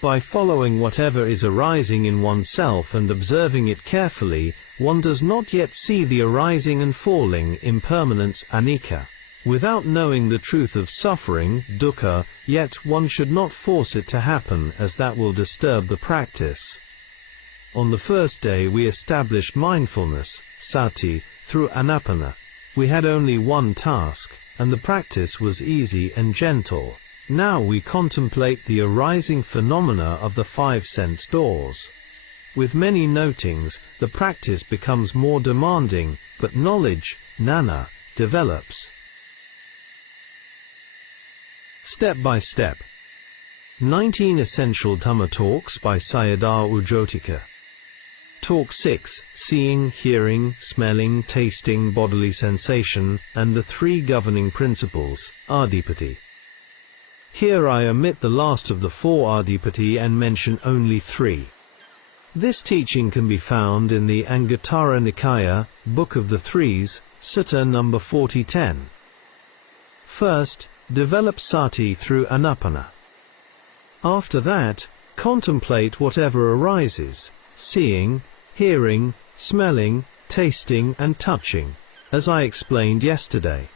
By following whatever is arising in oneself and observing it carefully, one does not yet see the arising and falling impermanence, Anicca. Without knowing the truth of suffering, dukkha, yet one should not force it to happen, as that will disturb the practice. On the first day we established mindfulness, Sati, through Ānāpāna. We had only one task, and the practice was easy and gentle. Now we contemplate the arising phenomena of the 5 sense doors. With many notings, the practice becomes more demanding, but knowledge, jnana, develops. Step by step. 19 Essential Dhamma Talks by Sayadaw Jotika. Talk 6, Seeing, Hearing, Smelling, Tasting, Bodily Sensation, and the Three Governing Principles, Ādhipati. Here I omit the last of the four Ādhipati and mention only three. This teaching can be found in the Anguttara Nikaya, Book of the Threes, Sutta number 4010. First, develop Sati through Ānāpāna. After that, contemplate whatever arises, seeing, hearing, smelling, tasting and touching, as I explained yesterday.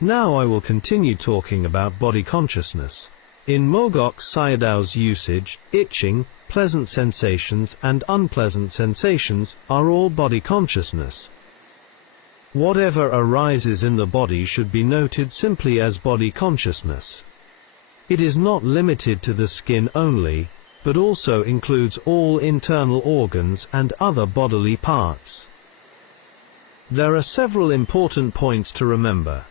Now I will continue talking about body consciousness. In Mogok Sayadaw's usage, itching, pleasant sensations and unpleasant sensations are all body consciousness. Whatever arises in the body should be noted simply as body consciousness. It is not limited to the skin only, but also includes all internal organs and other bodily parts. There are several important points to remember.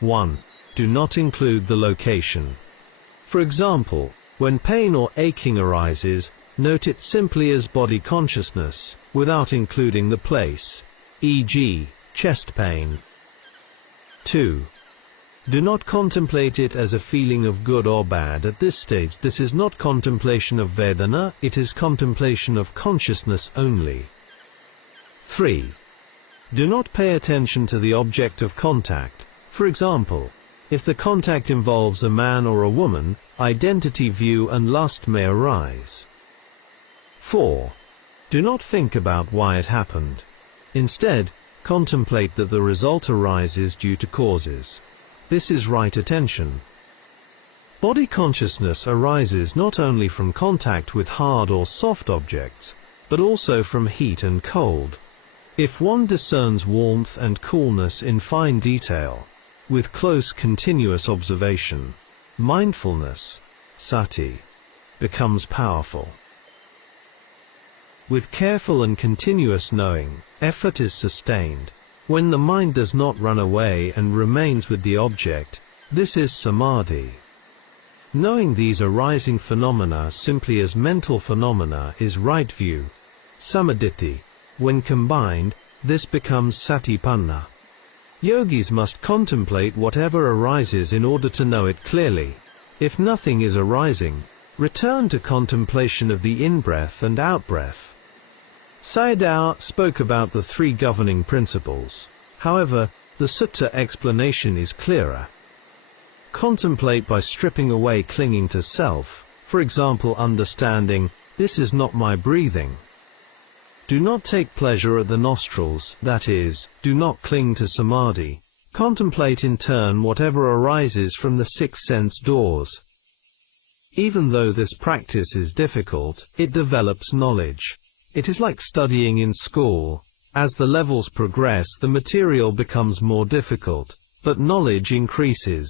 1. Do not include the location. For example, when pain or aching arises, note it simply as body consciousness, without including the place, e.g., chest pain. 2. Do not contemplate it as a feeling of good or bad at this stage. This is not contemplation of Vedana, it is contemplation of consciousness only. 3. Do not pay attention to the object of contact. For example, if the contact involves a man or a woman, identity view and lust may arise. 4. Do not think about why it happened. Instead, contemplate that the result arises due to causes. This is right attention. Body consciousness arises not only from contact with hard or soft objects, but also from heat and cold. If one discerns warmth and coolness in fine detail, with close continuous observation, mindfulness, Sati, becomes powerful. With careful and continuous knowing, effort is sustained. When the mind does not run away and remains with the object, this is Samādhi. Knowing these arising phenomena simply as mental phenomena is right view, Samādhi. When combined, this becomes Satipaṭṭhāna. Yogis must contemplate whatever arises in order to know it clearly. If nothing is arising, return to contemplation of the in-breath and out-breath. Sayadaw spoke about the three governing principles. However, the sutta explanation is clearer. Contemplate by stripping away clinging to self, for example understanding, this is not my breathing. Do not take pleasure at the nostrils, that is, do not cling to Samādhi. Contemplate in turn whatever arises from the 6 sense doors. Even though this practice is difficult, it develops knowledge. It is like studying in school. As the levels progress, the material becomes more difficult, but knowledge increases.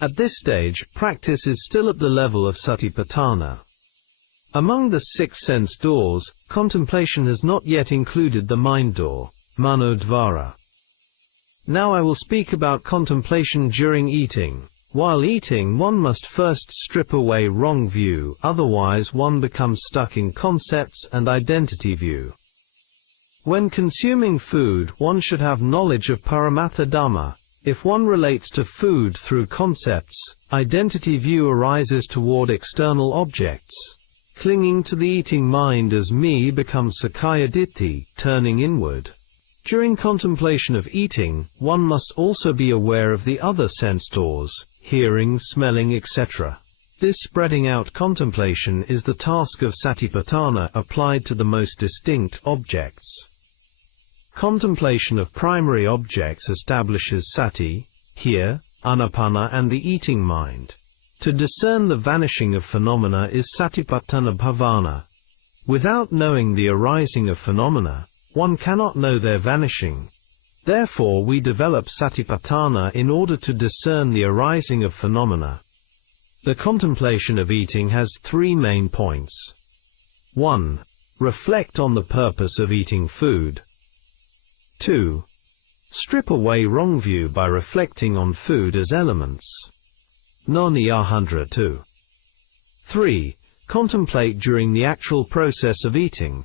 At this stage, practice is still at the level of Satipaṭṭhāna. Among the 6 sense doors, contemplation has not yet included the mind door, Manodvara. Now I will speak about contemplation during eating. While eating, one must first strip away wrong view, otherwise one becomes stuck in concepts and identity view. When consuming food, one should have knowledge of Paramatha Dhamma. If one relates to food through concepts, identity view arises toward external objects. Clinging to the eating mind as me becomes Sakkaya Ditthi, turning inward. During contemplation of eating, one must also be aware of the other sense doors, hearing, smelling, etc. This spreading out contemplation is the task of Satipaṭṭhāna applied to the most distinct objects. Contemplation of primary objects establishes Sati, here, Ānāpāna and the eating mind. To discern the vanishing of phenomena is Satipaṭṭhāna bhavana. Without knowing the arising of phenomena, one cannot know their vanishing. Therefore we develop Satipaṭṭhāna in order to discern the arising of phenomena. The contemplation of eating has 3 main points. 1. Reflect on the purpose of eating food. 2. Strip away wrong view by reflecting on food as elements. Noni 102. 3. Contemplate during the actual process of eating.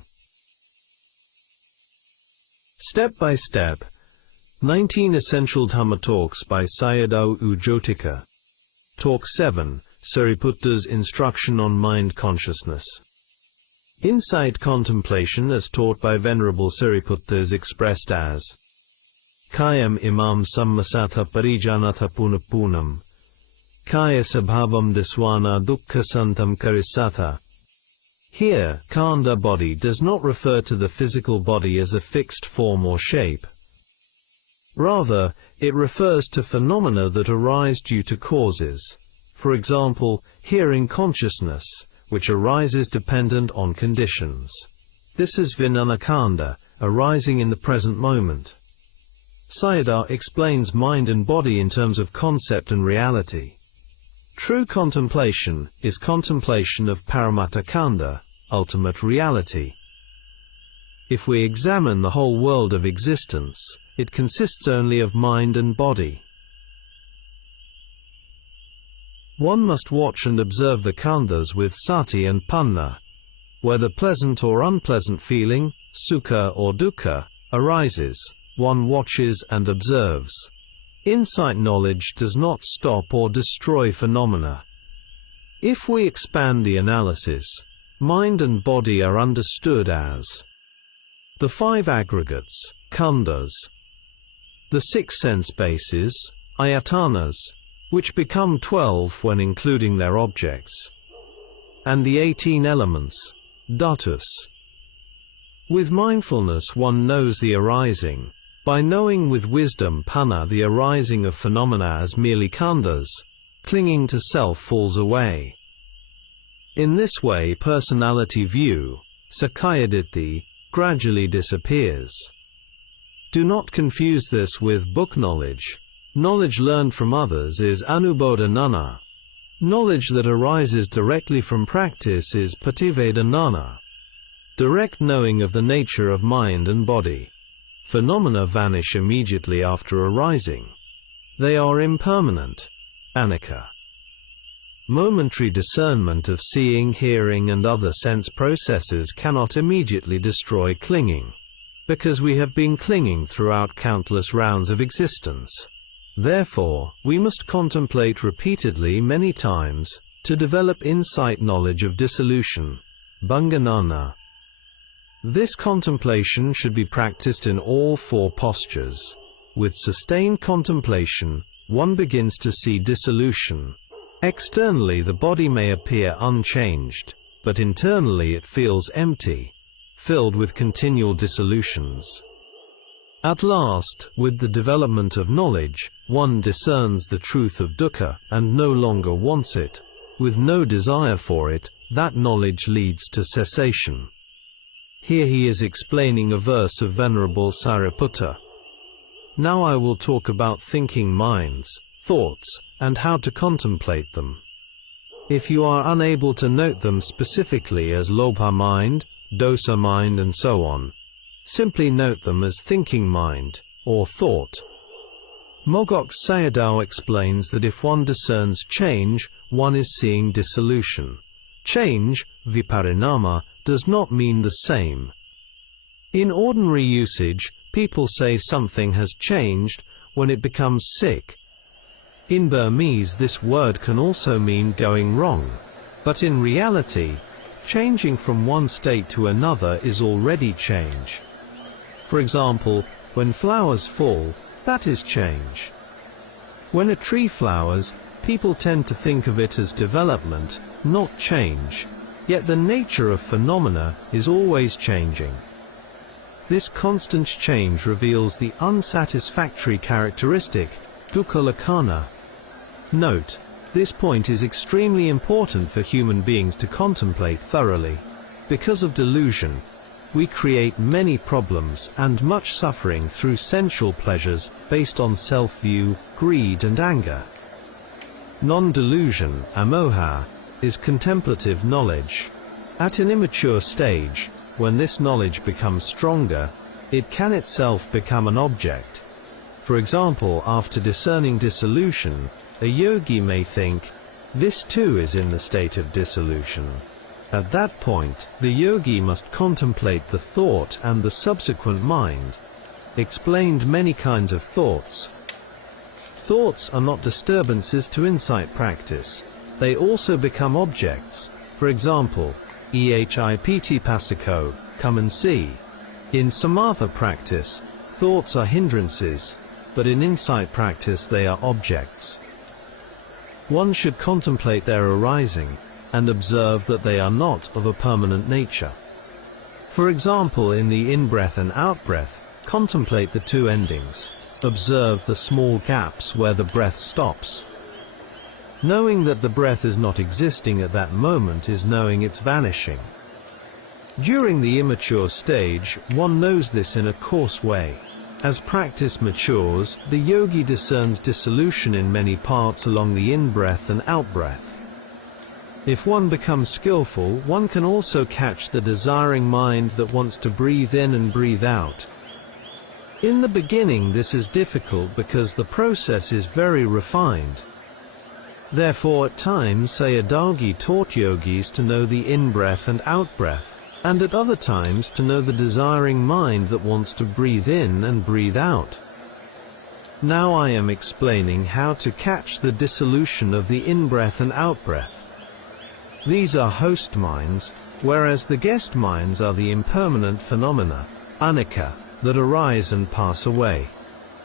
Step by Step, 19 Essential Dhamma Talks by Sayadaw Jotika. Talk 7, Sariputta's Instruction on Mind Consciousness. Insight contemplation as taught by Venerable Sāriputta is expressed as Kayam imam sammasatha parijanatha punapunam Kaya sabhavam diswana dukkha santam karisatha. Here, kanda body does not refer to the physical body as a fixed form or shape. Rather, it refers to phenomena that arise due to causes. For example, hearing consciousness, which arises dependent on conditions. This is Vijnana-kanda, arising in the present moment. Sayadaw explains mind and body in terms of concept and reality. True contemplation is contemplation of Paramatta-kanda, ultimate reality. If we examine the whole world of existence, it consists only of mind and body. One must watch and observe the khandhas with sati and panna. Whether pleasant or unpleasant feeling, sukha or dukkha, arises, one watches and observes. Insight knowledge does not stop or destroy phenomena. If we expand the analysis, mind and body are understood as the 5 aggregates, khandhas, the 6 sense bases, ayatanas, which become 12 when including their objects, and the 18 elements, dhatus. With mindfulness one knows the arising. By knowing with wisdom panna the arising of phenomena as merely khandhas, clinging to self falls away. In this way personality view, sakkayaditthi, gradually disappears. Do not confuse this with book knowledge. Knowledge learned from others is anubodhanana. Knowledge that arises directly from practice is pativedhanana. Direct knowing of the nature of mind and body. Phenomena vanish immediately after arising. They are impermanent. Anicca. Momentary discernment of seeing, hearing and other sense processes cannot immediately destroy clinging, because we have been clinging throughout countless rounds of existence. Therefore, we must contemplate repeatedly many times, to develop insight knowledge of dissolution, bhanganana. This contemplation should be practiced in all 4 postures. With sustained contemplation, one begins to see dissolution. Externally the body may appear unchanged, but internally it feels empty, filled with continual dissolutions. At last, with the development of knowledge, one discerns the truth of dukkha and no longer wants it. With no desire for it, that knowledge leads to cessation. Here he is explaining a verse of Venerable Sāriputta. Now I will talk about thinking minds, thoughts, and how to contemplate them. If you are unable to note them specifically as lobha mind, dosa mind and so on, simply note them as thinking mind, or thought. Mogok Sayadaw explains that if one discerns change, one is seeing dissolution. Change, viparinama, does not mean the same. In ordinary usage, people say something has changed when it becomes sick. In Burmese this word can also mean going wrong, but in reality, changing from one state to another is already change. For example, when flowers fall, that is change. When a tree flowers, people tend to think of it as development, not change. Yet the nature of phenomena is always changing. This constant change reveals the unsatisfactory characteristic, dukkha lakkhana. Note, this point is extremely important for human beings to contemplate thoroughly. Because of delusion, we create many problems and much suffering through sensual pleasures based on self-view, greed and anger. Non-delusion, amoha, is contemplative knowledge. At an immature stage, when this knowledge becomes stronger, it can itself become an object. For example, after discerning dissolution, a yogi may think, this too is in the state of dissolution. At that point, the yogi must contemplate the thought and the subsequent mind. explained many kinds of thoughts. Thoughts are not disturbances to insight practice. They also become objects. For example, ehipt pasiko, come and see. In samatha practice, thoughts are hindrances, but in insight practice they are objects. One should contemplate their arising, and observe that they are not of a permanent nature. For example, in the in-breath and out-breath, contemplate the two endings. Observe the small gaps where the breath stops. Knowing that the breath is not existing at that moment is knowing its vanishing. During the immature stage, one knows this in a coarse way. As practice matures, the yogi discerns dissolution in many parts along the in-breath and out-breath. If one becomes skillful, one can also catch the desiring mind that wants to breathe in and breathe out. In the beginning this is difficult because the process is very refined. Therefore at times Sayadaw taught yogis to know the in-breath and out-breath, and at other times to know the desiring mind that wants to breathe in and breathe out. Now I am explaining how to catch the dissolution of the in-breath and out-breath. These are host minds, whereas the guest minds are the impermanent phenomena, Anicca, that arise and pass away.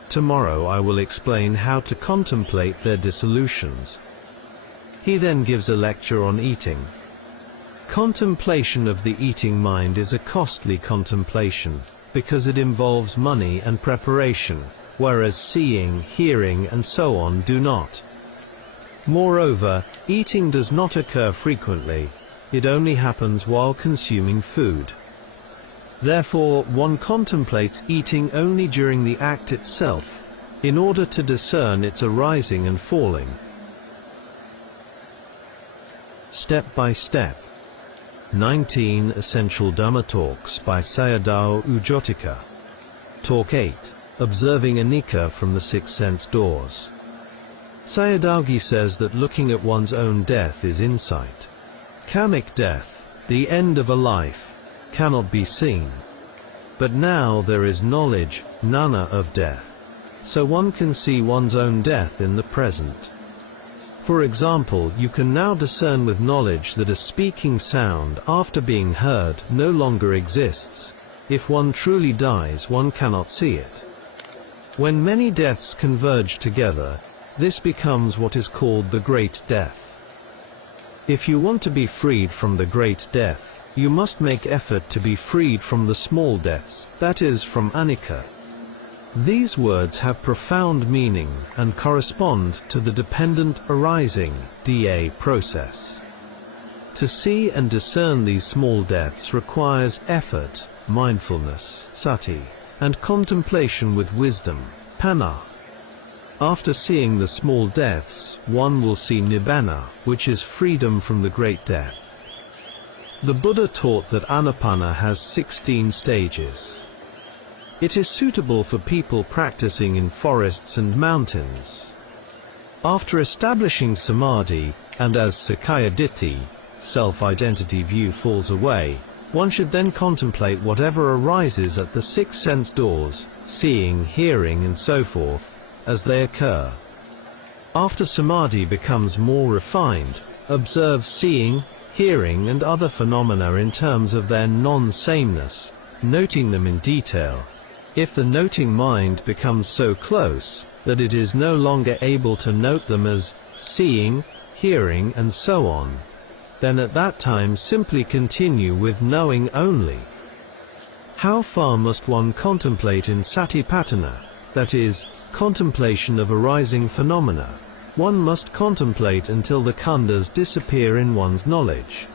Tomorrow I will explain how to contemplate their dissolutions. He then gives a lecture on eating. Contemplation of the eating mind is a costly contemplation, because it involves money and preparation, whereas seeing, hearing, and so on do not. Moreover, eating does not occur frequently, it only happens while consuming food. Therefore, one contemplates eating only during the act itself, in order to discern its arising and falling. Step by step. 19 Essential Dhamma Talks by Sayadaw Jotika. Talk 8. Observing Anicca from the Six Sense Doors. Sayadaw says that looking at one's own death is insight. Kamic death, the end of a life, cannot be seen. But now there is knowledge, jnana, of death. So one can see one's own death in the present. For example, you can now discern with knowledge that a speaking sound, after being heard, no longer exists. If one truly dies, one cannot see it. When many deaths converge together, this becomes what is called the Great Death. If you want to be freed from the Great Death, you must make effort to be freed from the small deaths, that is, from Anicca. These words have profound meaning and correspond to the dependent arising (DA) process. To see and discern these small deaths requires effort, mindfulness, Sati, and contemplation with wisdom, Panna. After seeing the small deaths, one will see Nibbana, which is freedom from the great death. The Buddha taught that Ānāpāna has 16 stages. It is suitable for people practicing in forests and mountains. After establishing Samādhi, and as Sakkaya Ditthi, self-identity view, falls away, one should then contemplate whatever arises at the six sense doors, seeing, hearing, and so forth, as they occur. After Samādhi becomes more refined, observe seeing, hearing, and other phenomena in terms of their non-sameness, noting them in detail. If the noting mind becomes so close that it is no longer able to note them as seeing, hearing, and so on, then at that time simply continue with knowing only. How far must one contemplate in Satipaṭṭhāna, that is, contemplation of arising phenomena? One must contemplate until the khandhas disappear in one's knowledge.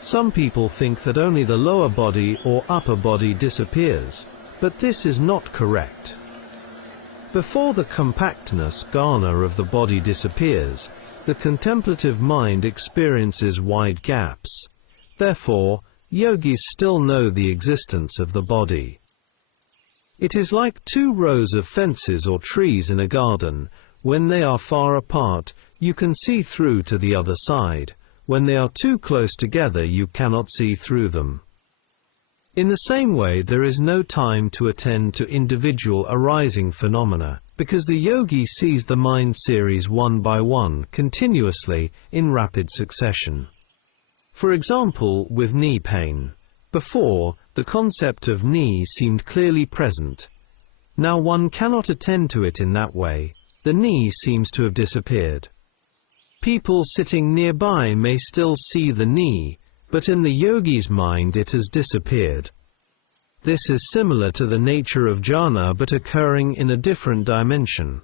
Some people think that only the lower body or upper body disappears, but this is not correct. Before the compactness Jhāna of the body disappears, the contemplative mind experiences wide gaps. Therefore, yogis still know the existence of the body. It is like two rows of fences or trees in a garden. When they are far apart, you can see through to the other side. When they are too close together, you cannot see through them. In the same way, there is no time to attend to individual arising phenomena, because the yogi sees the mind series one by one, continuously, in rapid succession. For example, with knee pain. Before, the concept of knee seemed clearly present. Now one cannot attend to it in that way. The knee seems to have disappeared. People sitting nearby may still see the knee, but in the yogi's mind it has disappeared. This is similar to the nature of jhana, but occurring in a different dimension.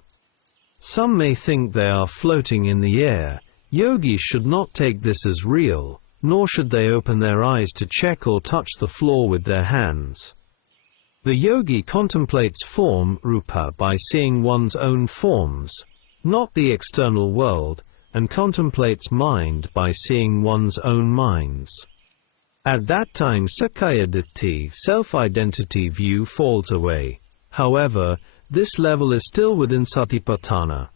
Some may think they are floating in the air. Yogis should not take this as real, nor should they open their eyes to check or touch the floor with their hands. The yogi contemplates form, rupa, by seeing one's own forms, not the external world, and contemplates mind by seeing one's own minds. At that time sakkaya ditthi, self-identity view, falls away. However, this level is still within Satipaṭṭhāna.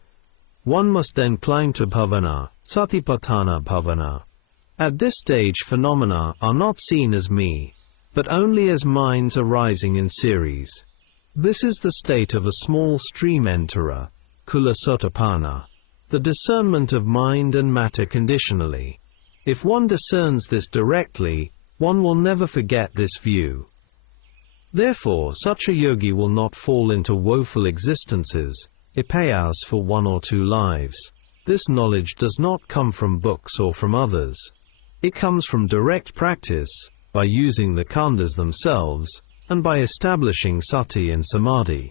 One must then climb to bhavana, Satipaṭṭhāna bhavana. At this stage phenomena are not seen as me, but only as minds arising in series. This is the state of a small stream enterer, Ānāpāna, the discernment of mind and matter conditionally. If one discerns this directly, one will never forget this view. Therefore, such a yogi will not fall into woeful existences, ipayas, for 1 or 2 lives. This knowledge does not come from books or from others. It comes from direct practice, by using the khandhas themselves, and by establishing sati and samadhi.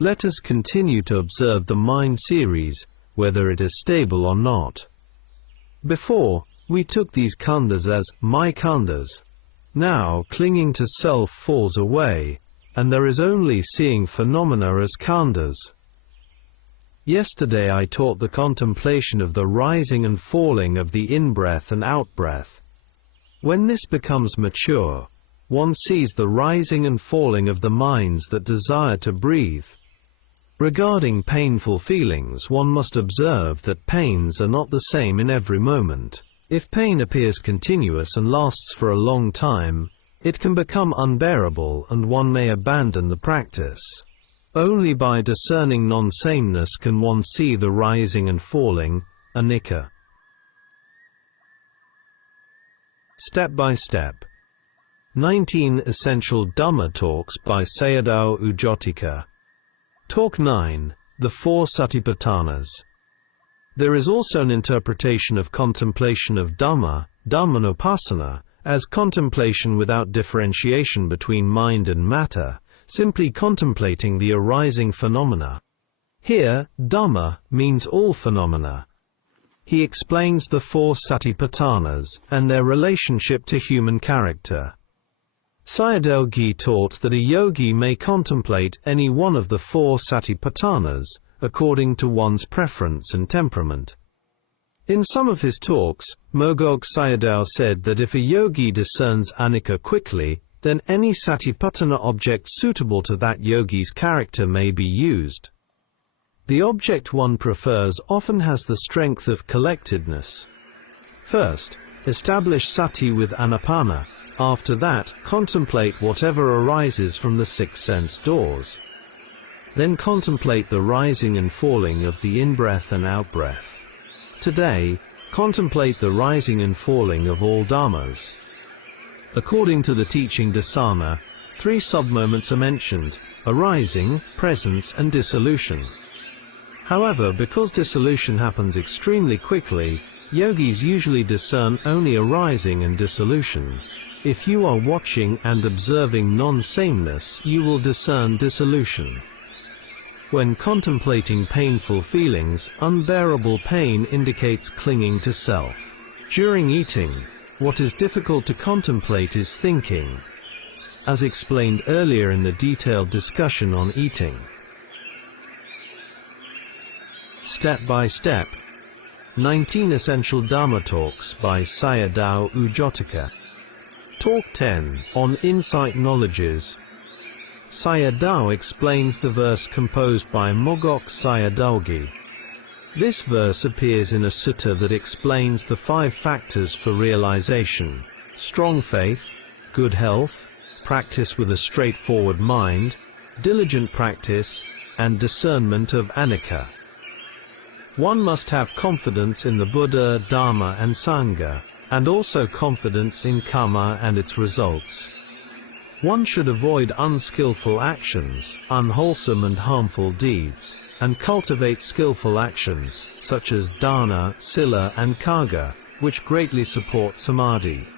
Let us continue to observe the mind series, whether it is stable or not. Before, we took these khandhas as my khandhas. Now, clinging to self falls away, and there is only seeing phenomena as khandhas. Yesterday I taught the contemplation of the rising and falling of the in-breath and out-breath. When this becomes mature, one sees the rising and falling of the minds that desire to breathe. Regarding painful feelings, one must observe that pains are not the same in every moment. If pain appears continuous and lasts for a long time, it can become unbearable and one may abandon the practice. Only by discerning non-sameness can one see the rising and falling, Anicca. Step by Step. 19 Essential Dhamma Talks by Sayadaw Jotika. Talk 9, The 4 Satipaṭṭhānas. There is also an interpretation of contemplation of Dhamma, Ānāpāna, as contemplation without differentiation between mind and matter, simply contemplating the arising phenomena. Here, Dhamma means all phenomena. He explains the 4 Satipaṭṭhānas and their relationship to human character. Sayadaw Ji taught that a yogi may contemplate any one of the 4 Satipaṭṭhānas, according to one's preference and temperament. In some of his talks, Mogok Sayadaw said that if a yogi discerns Anicca quickly, then any Satipaṭṭhāna object suitable to that yogi's character may be used. The object one prefers often has the strength of collectedness. First, establish sati with Ānāpāna. After that, contemplate whatever arises from the 6 sense doors. Then contemplate the rising and falling of the in-breath and out-breath. Today, contemplate the rising and falling of all dhammas. According to the teaching Dasana, 3 sub-moments are mentioned: arising, presence, and dissolution. However, because dissolution happens extremely quickly, yogis usually discern only arising and dissolution. If you are watching and observing non-sameness, you will discern dissolution. When contemplating painful feelings, unbearable pain indicates clinging to self. During eating, what is difficult to contemplate is thinking, as explained earlier in the detailed discussion on eating. Step by Step. 19 Essential Dhamma Talks by Sayadaw Jotika. Talk 10, on Insight Knowledges. Sayadaw explains the verse composed by Mogok Sayadaw Ji. This verse appears in a sutta that explains the 5 factors for realization: strong faith, good health, practice with a straightforward mind, diligent practice, and discernment of Anicca. One must have confidence in the Buddha, Dhamma and Sangha, and also confidence in karma and its results. One should avoid unskillful actions, unwholesome and harmful deeds, and cultivate skillful actions, such as dana, sila and karga, which greatly support samadhi.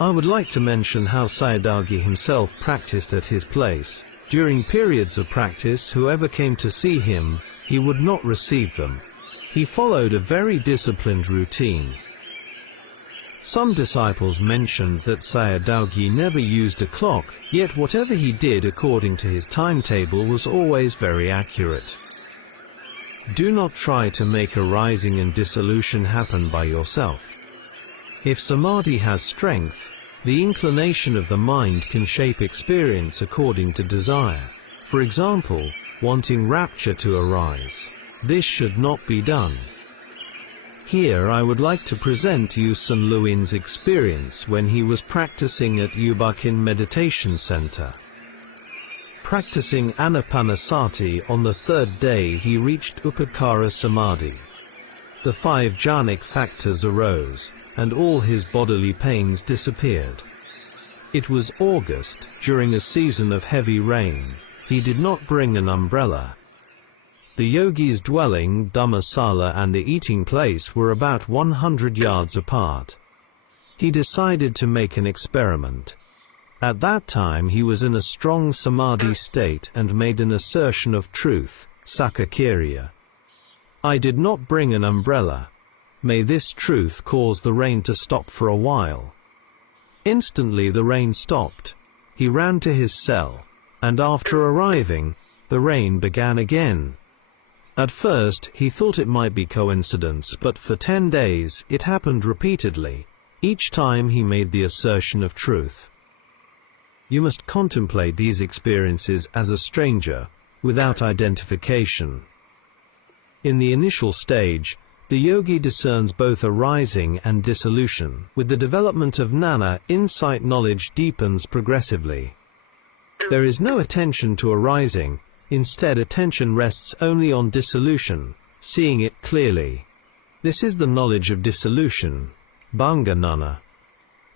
I would like to mention how Sayadaw himself practiced at his place. During periods of practice, whoever came to see him, he would not receive them. He followed a very disciplined routine. Some disciples mentioned that Sayadaw never used a clock, yet whatever he did according to his timetable was always very accurate. Do not try to make arising and dissolution happen by yourself. If samadhi has strength, the inclination of the mind can shape experience according to desire. For example, wanting rapture to arise. This should not be done. Here I would like to present Yu San Luin's experience when he was practicing at Ubakin Meditation Center. Practicing Ānāpāna Sati, on the third day he reached Upacara Samadhi. The 5 jhanic factors arose, and all his bodily pains disappeared. It was August, during a season of heavy rain. He did not bring an umbrella. The yogi's dwelling, Dhammasala, and the eating place were about 100 yards apart. He decided to make an experiment. At that time he was in a strong samadhi state and made an assertion of truth, Sakakirya. I did not bring an umbrella. May this truth cause the rain to stop for a while. Instantly the rain stopped. He ran to his cell, and after arriving, the rain began again. At first, he thought it might be coincidence, but for 10 days, it happened repeatedly. Each time he made the assertion of truth. You must contemplate these experiences as a stranger, without identification. In the initial stage, the yogi discerns both arising and dissolution. With the development of jnana, insight knowledge deepens progressively. There is no attention to arising. Instead, attention rests only on dissolution, seeing it clearly. This is the knowledge of dissolution, bhanga jnana.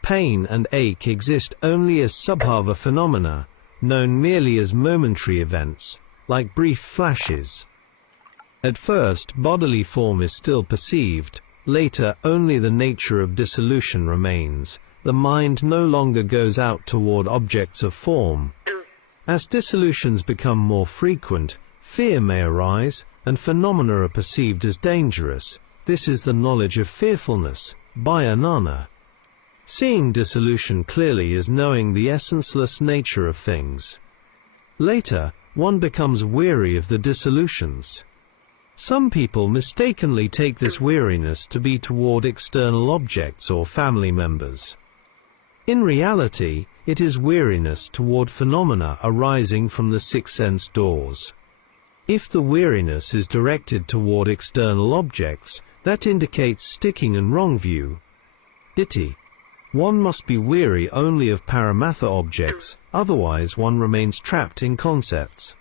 Pain and ache exist only as subhava phenomena, known merely as momentary events, like brief flashes. At first, bodily form is still perceived. Later, only the nature of dissolution remains. The mind no longer goes out toward objects of form. As dissolutions become more frequent, fear may arise, and phenomena are perceived as dangerous. This is the knowledge of fearfulness, bhaya-jnana. Seeing dissolution clearly is knowing the essenceless nature of things. Later, one becomes weary of the dissolutions. Some people mistakenly take this weariness to be toward external objects or family members. In reality, it is weariness toward phenomena arising from the 6 sense doors. If the weariness is directed toward external objects, that indicates sticking and wrong view. Ditthi. One must be weary only of paramatha objects, otherwise one remains trapped in concepts.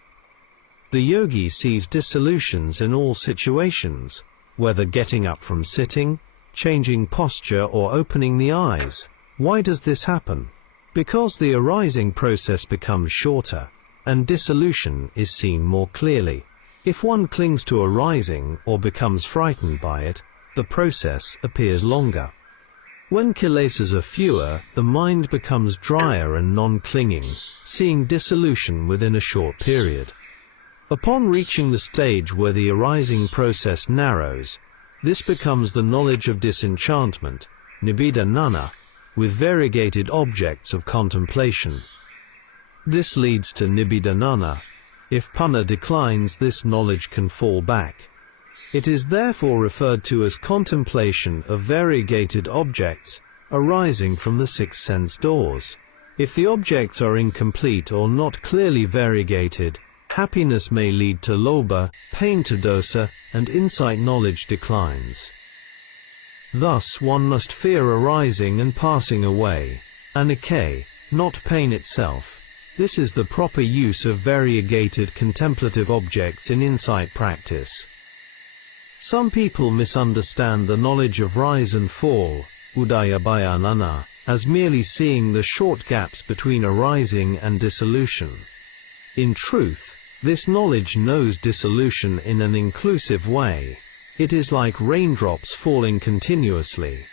The yogi sees dissolutions in all situations, whether getting up from sitting, changing posture or opening the eyes. Why does this happen? Because the arising process becomes shorter, and dissolution is seen more clearly. If one clings to arising or becomes frightened by it, the process appears longer. When kilesas are fewer, the mind becomes drier and non-clinging, seeing dissolution within a short period. Upon reaching the stage where the arising process narrows, this becomes the knowledge of disenchantment, nibbida jnana, with variegated objects of contemplation. This leads to nibbida jnana. If panna declines, this knowledge can fall back. It is therefore referred to as contemplation of variegated objects arising from the 6 sense doors. If the objects are incomplete or not clearly variegated, happiness may lead to lobha, pain to dosa, and insight knowledge declines. Thus one must fear arising and passing away. Anicca. not pain itself. This is the proper use of variegated contemplative objects in insight practice. Some people misunderstand the knowledge of rise and fall, udayabhayanana, as merely seeing the short gaps between arising and dissolution. In truth, this knowledge knows dissolution in an inclusive way. It is like raindrops falling continuously.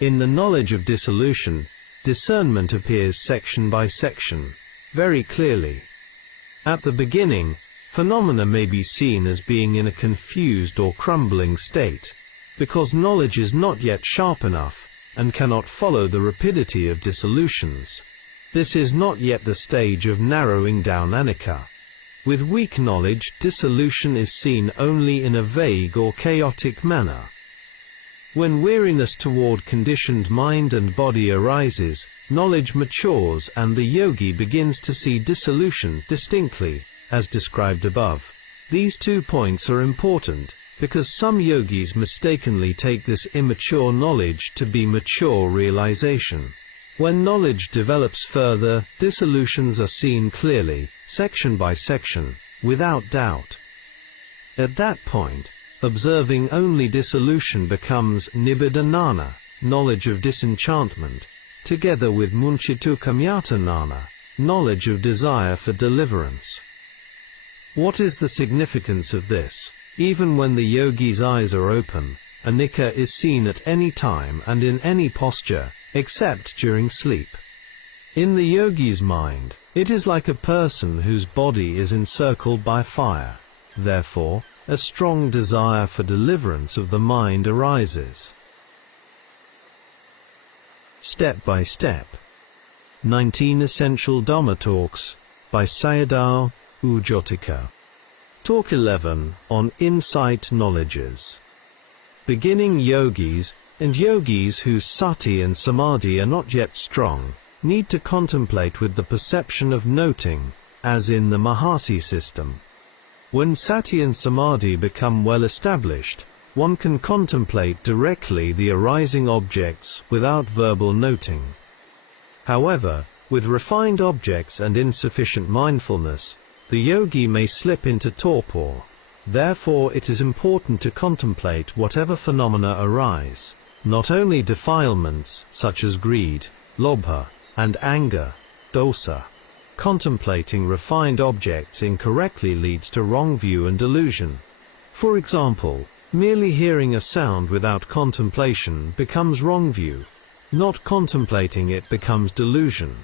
In the knowledge of dissolution, discernment appears section by section, very clearly. At the beginning, phenomena may be seen as being in a confused or crumbling state, because knowledge is not yet sharp enough, and cannot follow the rapidity of dissolutions. This is not yet the stage of narrowing down Anicca. With weak knowledge, dissolution is seen only in a vague or chaotic manner. When weariness toward conditioned mind and body arises, knowledge matures and the yogi begins to see dissolution distinctly, as described above. These 2 points are important, because some yogis mistakenly take this immature knowledge to be mature realization. When knowledge develops further, dissolutions are seen clearly, section by section, without doubt. At that point, observing only dissolution becomes nibbidhanana, knowledge of disenchantment, together with munchitu-kamyatanana, knowledge of desire for deliverance. What is the significance of this? Even when the yogi's eyes are open, Anicca is seen at any time and in any posture, except during sleep. In the yogi's mind, it is like a person whose body is encircled by fire. Therefore, a strong desire for deliverance of the mind arises. Step by Step. 19 Essential Dhamma Talks, by Sayadaw Jotika. Talk 11, on Insight Knowledges. Beginning yogis, and yogis whose Sati and Samādhi are not yet strong, need to contemplate with the perception of noting, as in the Mahasi system. When Sati and Samādhi become well established, one can contemplate directly the arising objects without verbal noting. However, with refined objects and insufficient mindfulness, the yogi may slip into torpor. Therefore it is important to contemplate whatever phenomena arise, not only defilements such as greed, lobha, and anger, dosa. Contemplating refined objects incorrectly leads to wrong view and delusion. For example, merely hearing a sound without contemplation becomes wrong view. Not contemplating it becomes delusion.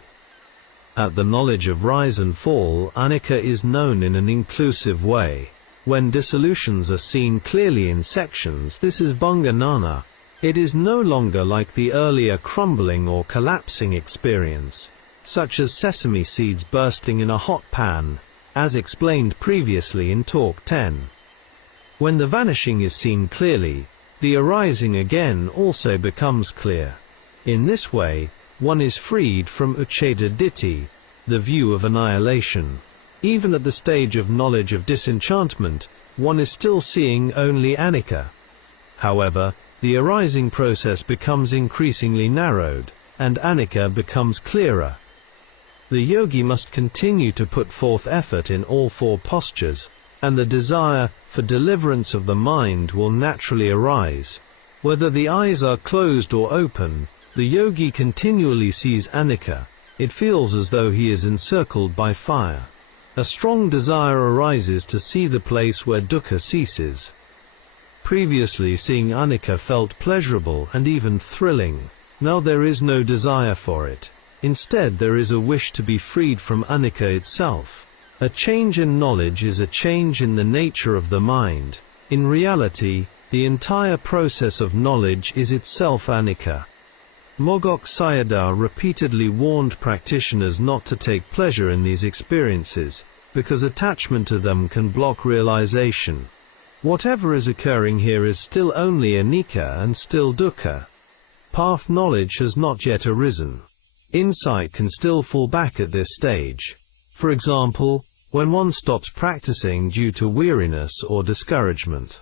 At the knowledge of rise and fall, Anicca is known in an inclusive way. When dissolutions are seen clearly in sections, this is bhanganana. It is no longer like the earlier crumbling or collapsing experience, such as sesame seeds bursting in a hot pan, as explained previously in Talk 10. When the vanishing is seen clearly, the arising again also becomes clear. In this way, one is freed from ucceda ditthi, the view of annihilation. Even at the stage of knowledge of disenchantment, one is still seeing only Anicca. However, the arising process becomes increasingly narrowed, and Anicca becomes clearer. The yogi must continue to put forth effort in all 4 postures, and the desire for deliverance of the mind will naturally arise. Whether the eyes are closed or open, the yogi continually sees Anicca. It feels as though he is encircled by fire. A strong desire arises to see the place where dukkha ceases. Previously seeing Anicca felt pleasurable and even thrilling. Now there is no desire for it. Instead there is a wish to be freed from Anicca itself. A change in knowledge is a change in the nature of the mind. In reality, the entire process of knowledge is itself Anicca. Mogok Sayadaw repeatedly warned practitioners not to take pleasure in these experiences, because attachment to them can block realization. Whatever is occurring here is still only Anicca and still dukkha. Path knowledge has not yet arisen. Insight can still fall back at this stage. For example, when one stops practicing due to weariness or discouragement.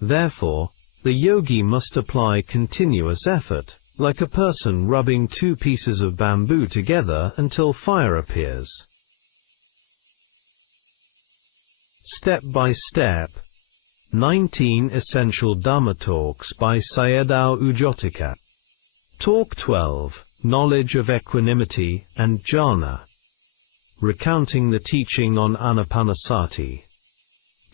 Therefore, the yogi must apply continuous effort. like a person rubbing two pieces of bamboo together until fire appears. Step by Step. 19 Essential Dhamma Talks by Sayadaw Jotika. Talk 12, Knowledge of Equanimity and Jhāna. Recounting the teaching on Ānāpāna.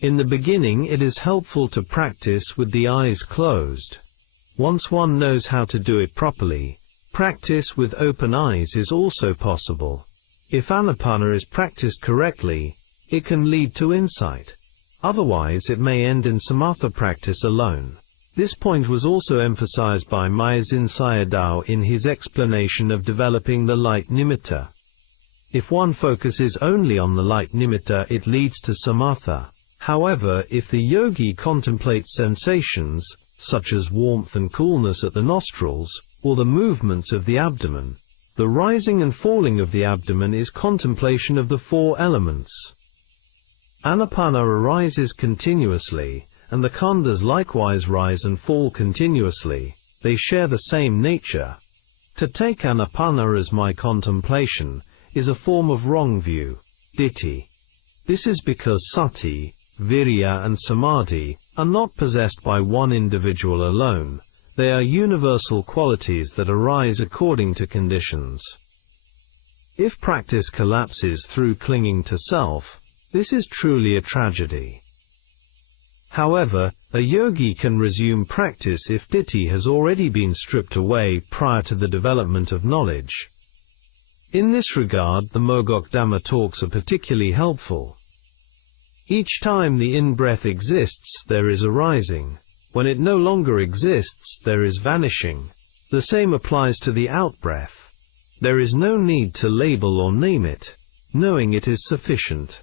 In the beginning it is helpful to practice with the eyes closed. Once one knows how to do it properly, practice with open eyes is also possible. If Ānāpāna is practiced correctly, it can lead to insight. Otherwise it may end in samatha practice alone. This point was also emphasized by Myasine Sayadaw in his explanation of developing the light nimitta. If one focuses only on the light nimitta, it leads to samatha. However, if the yogi contemplates sensations, such as warmth and coolness at the nostrils, or the movements of the abdomen, the rising and falling of the abdomen is contemplation of the four elements. Ānāpāna arises continuously, and the khandhas likewise rise and fall continuously. They share the same nature. To take Ānāpāna as my contemplation is a form of wrong view, ditthi. This is because Sati, Virya and Samādhi are not possessed by one individual alone. They are universal qualities that arise according to conditions. If practice collapses through clinging to self, this is truly a tragedy. However, a yogi can resume practice if ditthi has already been stripped away prior to the development of knowledge. In this regard, the Mogok Dhamma talks are particularly helpful. Each time the in-breath exists, there is arising. When it no longer exists, there is vanishing. The same applies to the out-breath. There is no need to label or name it. Knowing it is sufficient.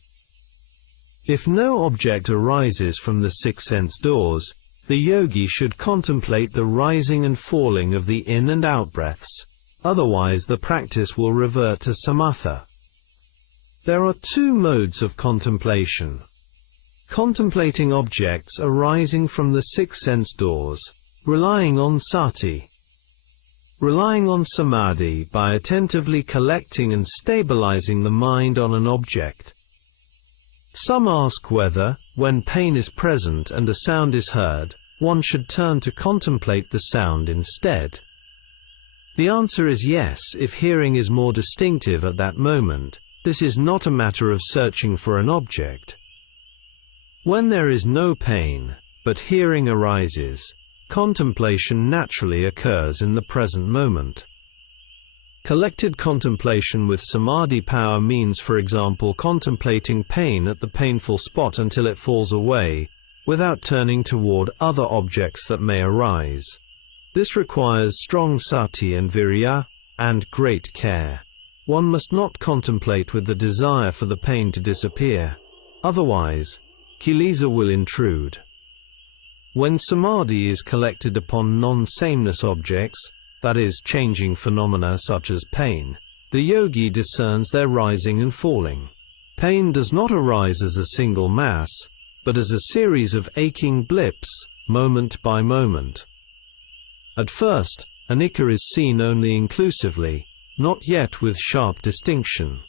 If no object arises from the six sense doors, the yogi should contemplate the rising and falling of the in and out breaths. Otherwise the practice will revert to samatha. There are two modes of contemplation. Contemplating objects arising from the six sense doors, relying on sati. Relying on samadhi by attentively collecting and stabilizing the mind on an object. Some ask whether, when pain is present and a sound is heard, one should turn to contemplate the sound instead. The answer is yes, if hearing is more distinctive at that moment. This is not a matter of searching for an object. When there is no pain, but hearing arises, contemplation naturally occurs in the present moment. Collected contemplation with samadhi power means, for example, contemplating pain at the painful spot until it falls away, without turning toward other objects that may arise. This requires strong sati and virya, and great care. One must not contemplate with the desire for the pain to disappear. Otherwise, kilesa will intrude. When samadhi is collected upon non-sameness objects, that is, changing phenomena such as pain, the yogi discerns their rising and falling. Pain does not arise as a single mass, but as a series of aching blips, moment by moment. At first, Anicca is seen only inclusively, not yet with sharp distinction.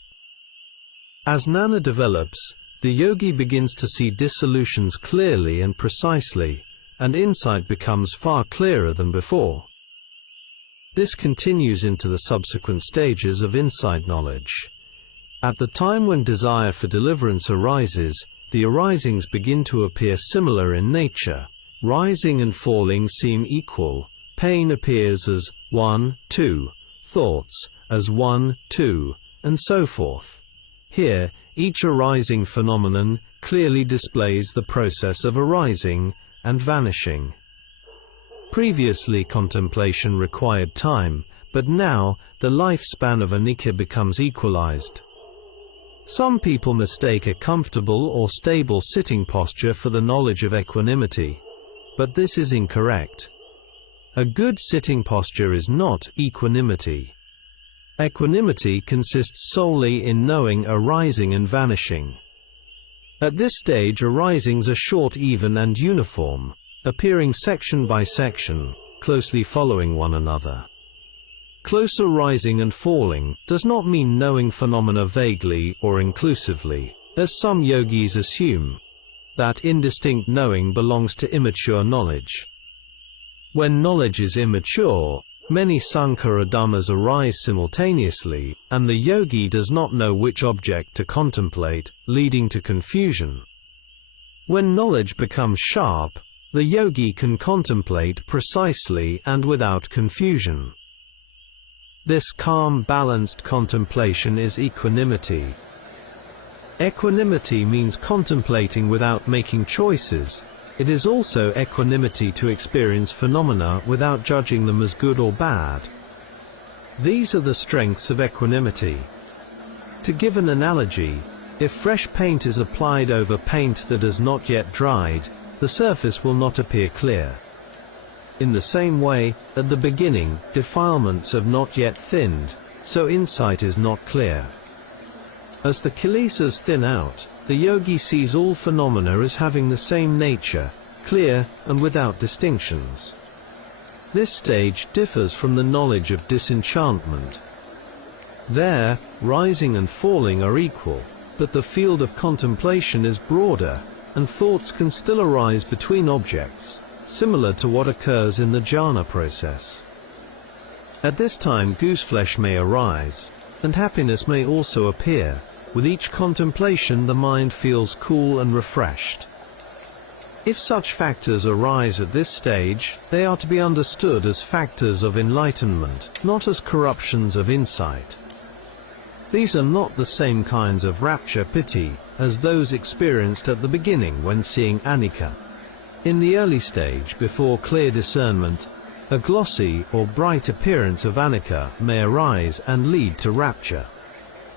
As jnana develops, the yogi begins to see dissolutions clearly and precisely, and insight becomes far clearer than before. This continues into the subsequent stages of insight knowledge. At the time when desire for deliverance arises, the arisings begin to appear similar in nature. Rising and falling seem equal. Pain appears as 1, 2, thoughts as 1, 2, and so forth. Here, each arising phenomenon clearly displays the process of arising and vanishing. Previously, contemplation required time, but now, the lifespan of Anicca becomes equalized. Some people mistake a comfortable or stable sitting posture for the knowledge of equanimity. But this is incorrect. A good sitting posture is not equanimity. Equanimity consists solely in knowing arising and vanishing. At this stage, arisings are short, even, and uniform, appearing section by section, closely following one another. Closer rising and falling does not mean knowing phenomena vaguely or inclusively, as some yogis assume. That indistinct knowing belongs to immature knowledge. When knowledge is immature, many sankhara dhammas arise simultaneously, and the yogi does not know which object to contemplate, leading to confusion. When knowledge becomes sharp, the yogi can contemplate precisely and without confusion. This calm, balanced contemplation is equanimity. Equanimity means contemplating without making choices. It is also equanimity to experience phenomena without judging them as good or bad. These are the strengths of equanimity. To give an analogy, if fresh paint is applied over paint that has not yet dried, the surface will not appear clear. In the same way, at the beginning, defilements have not yet thinned, so insight is not clear. As the kilesas thin out, the yogi sees all phenomena as having the same nature, clear and without distinctions. This stage differs from the knowledge of disenchantment. There, rising and falling are equal, but the field of contemplation is broader, and thoughts can still arise between objects, similar to what occurs in the jhana process. At this time gooseflesh may arise, and happiness may also appear. With each contemplation the mind feels cool and refreshed. If such factors arise at this stage, they are to be understood as factors of enlightenment, not as corruptions of insight. These are not the same kinds of rapture piti as those experienced at the beginning when seeing Anicca. In the early stage, before clear discernment, a glossy or bright appearance of Anicca may arise and lead to rapture.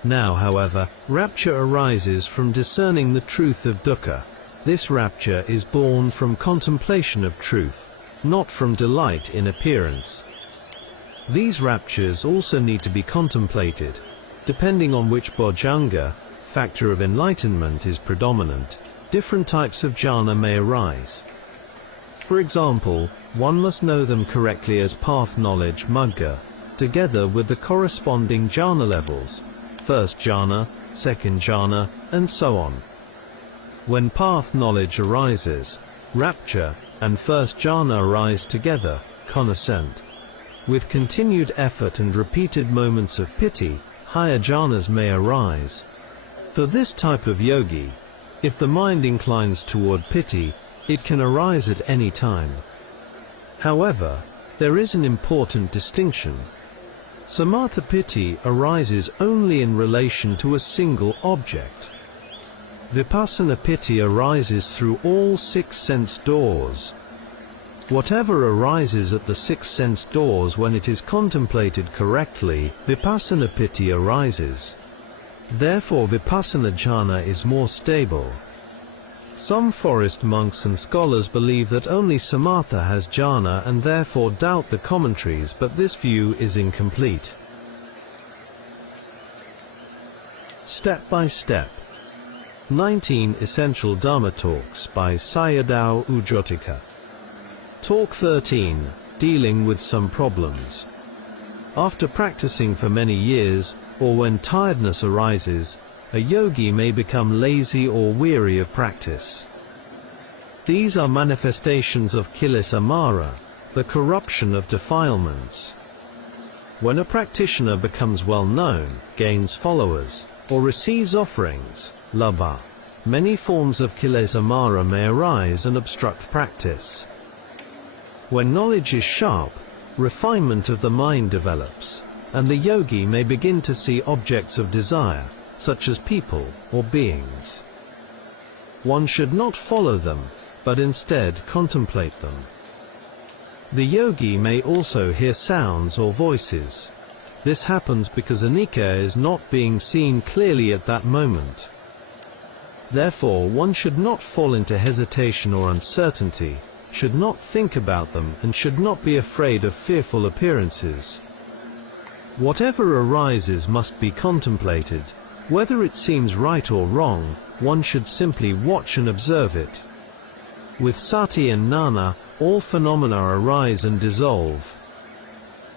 Now, however, rapture arises from discerning the truth of dukkha. This rapture is born from contemplation of truth, not from delight in appearance. These raptures also need to be contemplated. Depending on which bojjhanga, factor of enlightenment, is predominant, different types of jhana may arise. For example, one must know them correctly as path knowledge magga, together with the corresponding jhana levels, first jhana, second jhana, and so on. When path knowledge arises, rapture and first jhana arise together, connascent. With continued effort and repeated moments of piti, higher jhanas may arise. For this type of yogi, if the mind inclines toward piti, it can arise at any time. However, there is an important distinction. Samatha piti arises only in relation to a single object. Vipassana piti arises through all 6 sense doors. Whatever arises at the 6 sense doors when it is contemplated correctly, vipassana piti arises. Therefore vipassana jhana is more stable. Some forest monks and scholars believe that only samatha has jhana and therefore doubt the commentaries, but this view is incomplete. Step by Step. 19 Essential Dhamma Talks by Sayadaw Jotika. Talk 13, Dealing with Some Problems. After practicing for many years, or when tiredness arises, a yogi may become lazy or weary of practice. These are manifestations of kilesa mara, the corruption of defilements. When a practitioner becomes well known, gains followers, or receives offerings, labha, many forms of kilesa mara may arise and obstruct practice. When knowledge is sharp, refinement of the mind develops, and the yogi may begin to see objects of desire, such as people or beings. One should not follow them, but instead contemplate them. The yogi may also hear sounds or voices. This happens because Anicca is not being seen clearly at that moment. Therefore, one should not fall into hesitation or uncertainty, should not think about them, and should not be afraid of fearful appearances. Whatever arises must be contemplated. Whether it seems right or wrong, one should simply watch and observe it. With sati and gnana, all phenomena arise and dissolve.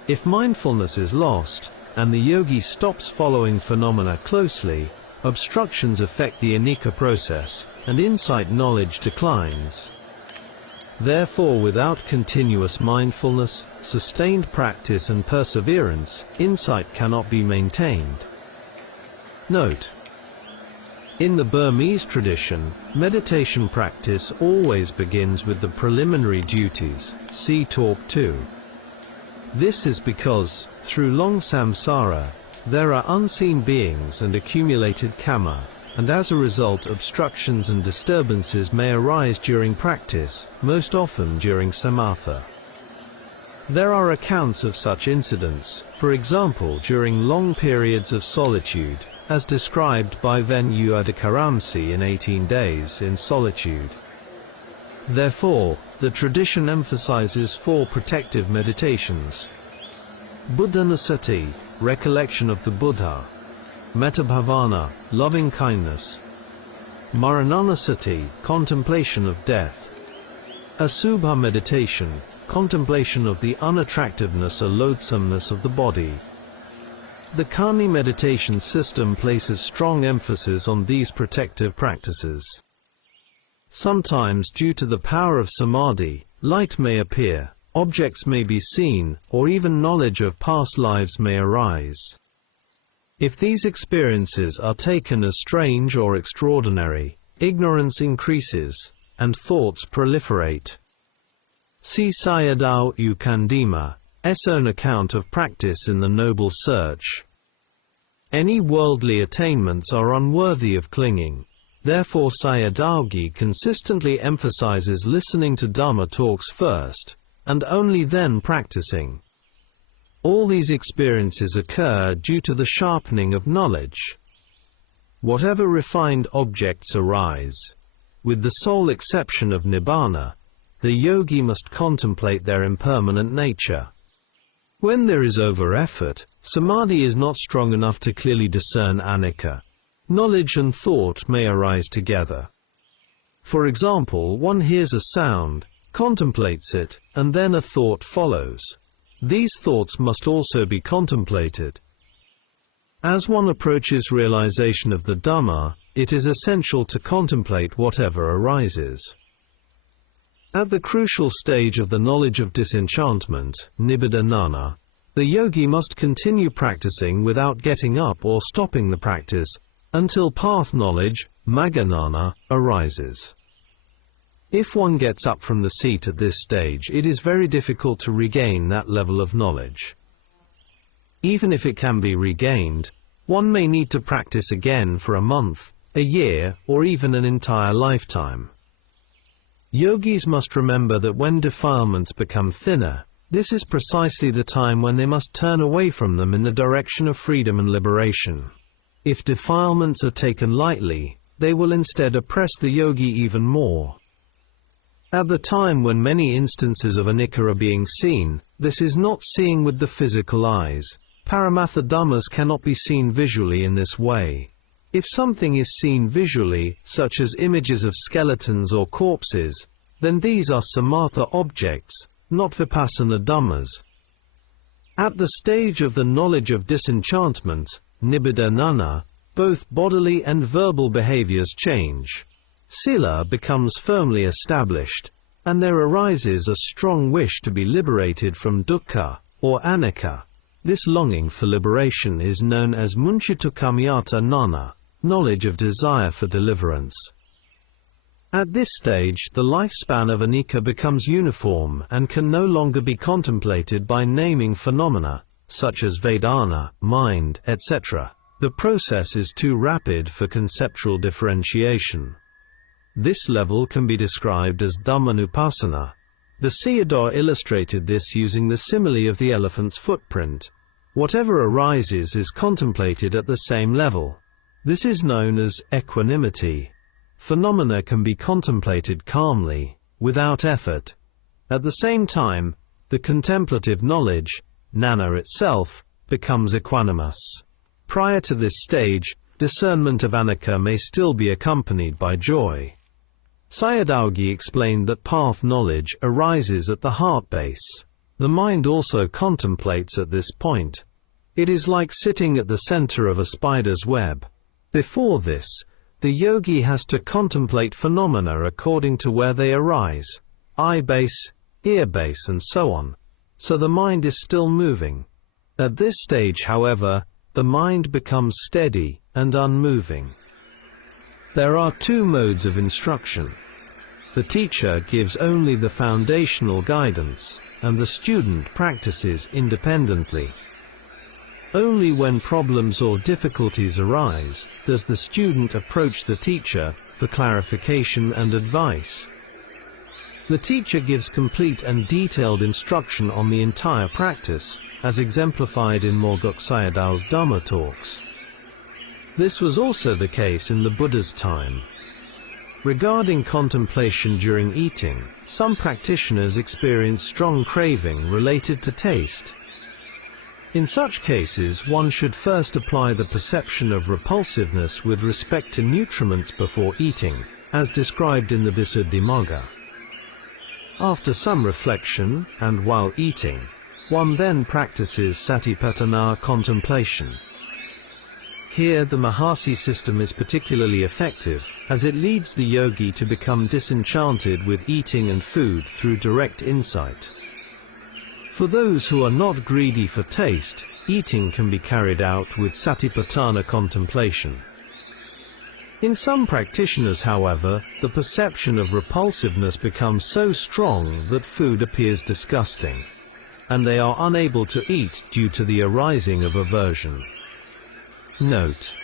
If mindfulness is lost, and the yogi stops following phenomena closely, obstructions affect the Anicca process, and insight knowledge declines. Therefore, without continuous mindfulness, sustained practice and perseverance, insight cannot be maintained. Note: in the Burmese tradition, meditation practice always begins with the preliminary duties, see Talk 2. This is because, through long samsara, there are unseen beings and accumulated karma, and as a result obstructions and disturbances may arise during practice, most often during samatha. There are accounts of such incidents, for example during long periods of solitude, as described by Bhikkhu Uttamo in 18 Days in Solitude. Therefore, the tradition emphasizes 4 protective meditations: Buddhanusati, recollection of the Buddha; Mettabhavana, loving kindness; Marananusati, contemplation of death; Asubha meditation, contemplation of the unattractiveness or loathsomeness of the body. The Kani meditation system places strong emphasis on these protective practices. Sometimes, due to the power of Samādhi, light may appear, objects may be seen, or even knowledge of past lives may arise. If these experiences are taken as strange or extraordinary, ignorance increases, and thoughts proliferate. See Sayadaw Jotica's own account of practice in the Noble Search. Any worldly attainments are unworthy of clinging. Therefore Sayadaw consistently emphasizes listening to Dhamma talks first, and only then practicing. All these experiences occur due to the sharpening of knowledge. Whatever refined objects arise, with the sole exception of nibbana, the yogi must contemplate their impermanent nature. When there is over-effort, samadhi is not strong enough to clearly discern anicca. Knowledge and thought may arise together. For example, one hears a sound, contemplates it, and then a thought follows. These thoughts must also be contemplated. As one approaches realization of the Dhamma, it is essential to contemplate whatever arises. At the crucial stage of the knowledge of disenchantment, nibbana, the yogi must continue practicing without getting up or stopping the practice, until path knowledge, magga, arises. If one gets up from the seat at this stage, it is very difficult to regain that level of knowledge. Even if it can be regained, one may need to practice again for a month, a year, or even an entire lifetime. Yogis must remember that when defilements become thinner, this is precisely the time when they must turn away from them in the direction of freedom and liberation. If defilements are taken lightly, they will instead oppress the yogi even more. At the time when many instances of anicca are being seen, this is not seeing with the physical eyes. Paramatha dhammas cannot be seen visually in this way. If something is seen visually, such as images of skeletons or corpses, then these are samatha objects, not vipassana dhammas. At the stage of the knowledge of disenchantment, nibbana, both bodily and verbal behaviors change. Sila becomes firmly established, and there arises a strong wish to be liberated from dukkha, or anicca. This longing for liberation is known as munchitukkamyata nana, knowledge of desire for deliverance. At this stage, the lifespan of anicca becomes uniform and can no longer be contemplated by naming phenomena, such as Vedana, mind, etc. The process is too rapid for conceptual differentiation. This level can be described as Dhammanupassana. The Sayadaw illustrated this using the simile of the elephant's footprint. Whatever arises is contemplated at the same level. This is known as equanimity. Phenomena can be contemplated calmly, without effort. At the same time, the contemplative knowledge, jnana itself, becomes equanimous. Prior to this stage, discernment of anicca may still be accompanied by joy. Sayadaw explained that path knowledge arises at the heart base. The mind also contemplates at this point. It is like sitting at the center of a spider's web. Before this, the yogi has to contemplate phenomena according to where they arise, eye base, ear base, and so on, so the mind is still moving. At this stage, however, the mind becomes steady and unmoving. There are two modes of instruction. The teacher gives only the foundational guidance, and the student practices independently. Only when problems or difficulties arise does the student approach the teacher for clarification and advice. The teacher gives complete and detailed instruction on the entire practice, as exemplified in Morguk Sayadaw's Dhamma talks. This was also the case in the Buddha's time. Regarding contemplation during eating, some practitioners experience strong craving related to taste. In such cases, one should first apply the perception of repulsiveness with respect to nutriments before eating, as described in the Visuddhimagga. After some reflection, and while eating, one then practices Satipaṭṭhāna contemplation. Here the Mahasi system is particularly effective, as it leads the yogi to become disenchanted with eating and food through direct insight. For those who are not greedy for taste, eating can be carried out with Satipaṭṭhāna contemplation. In some practitioners, however, the perception of repulsiveness becomes so strong that food appears disgusting, and they are unable to eat due to the arising of aversion. Note: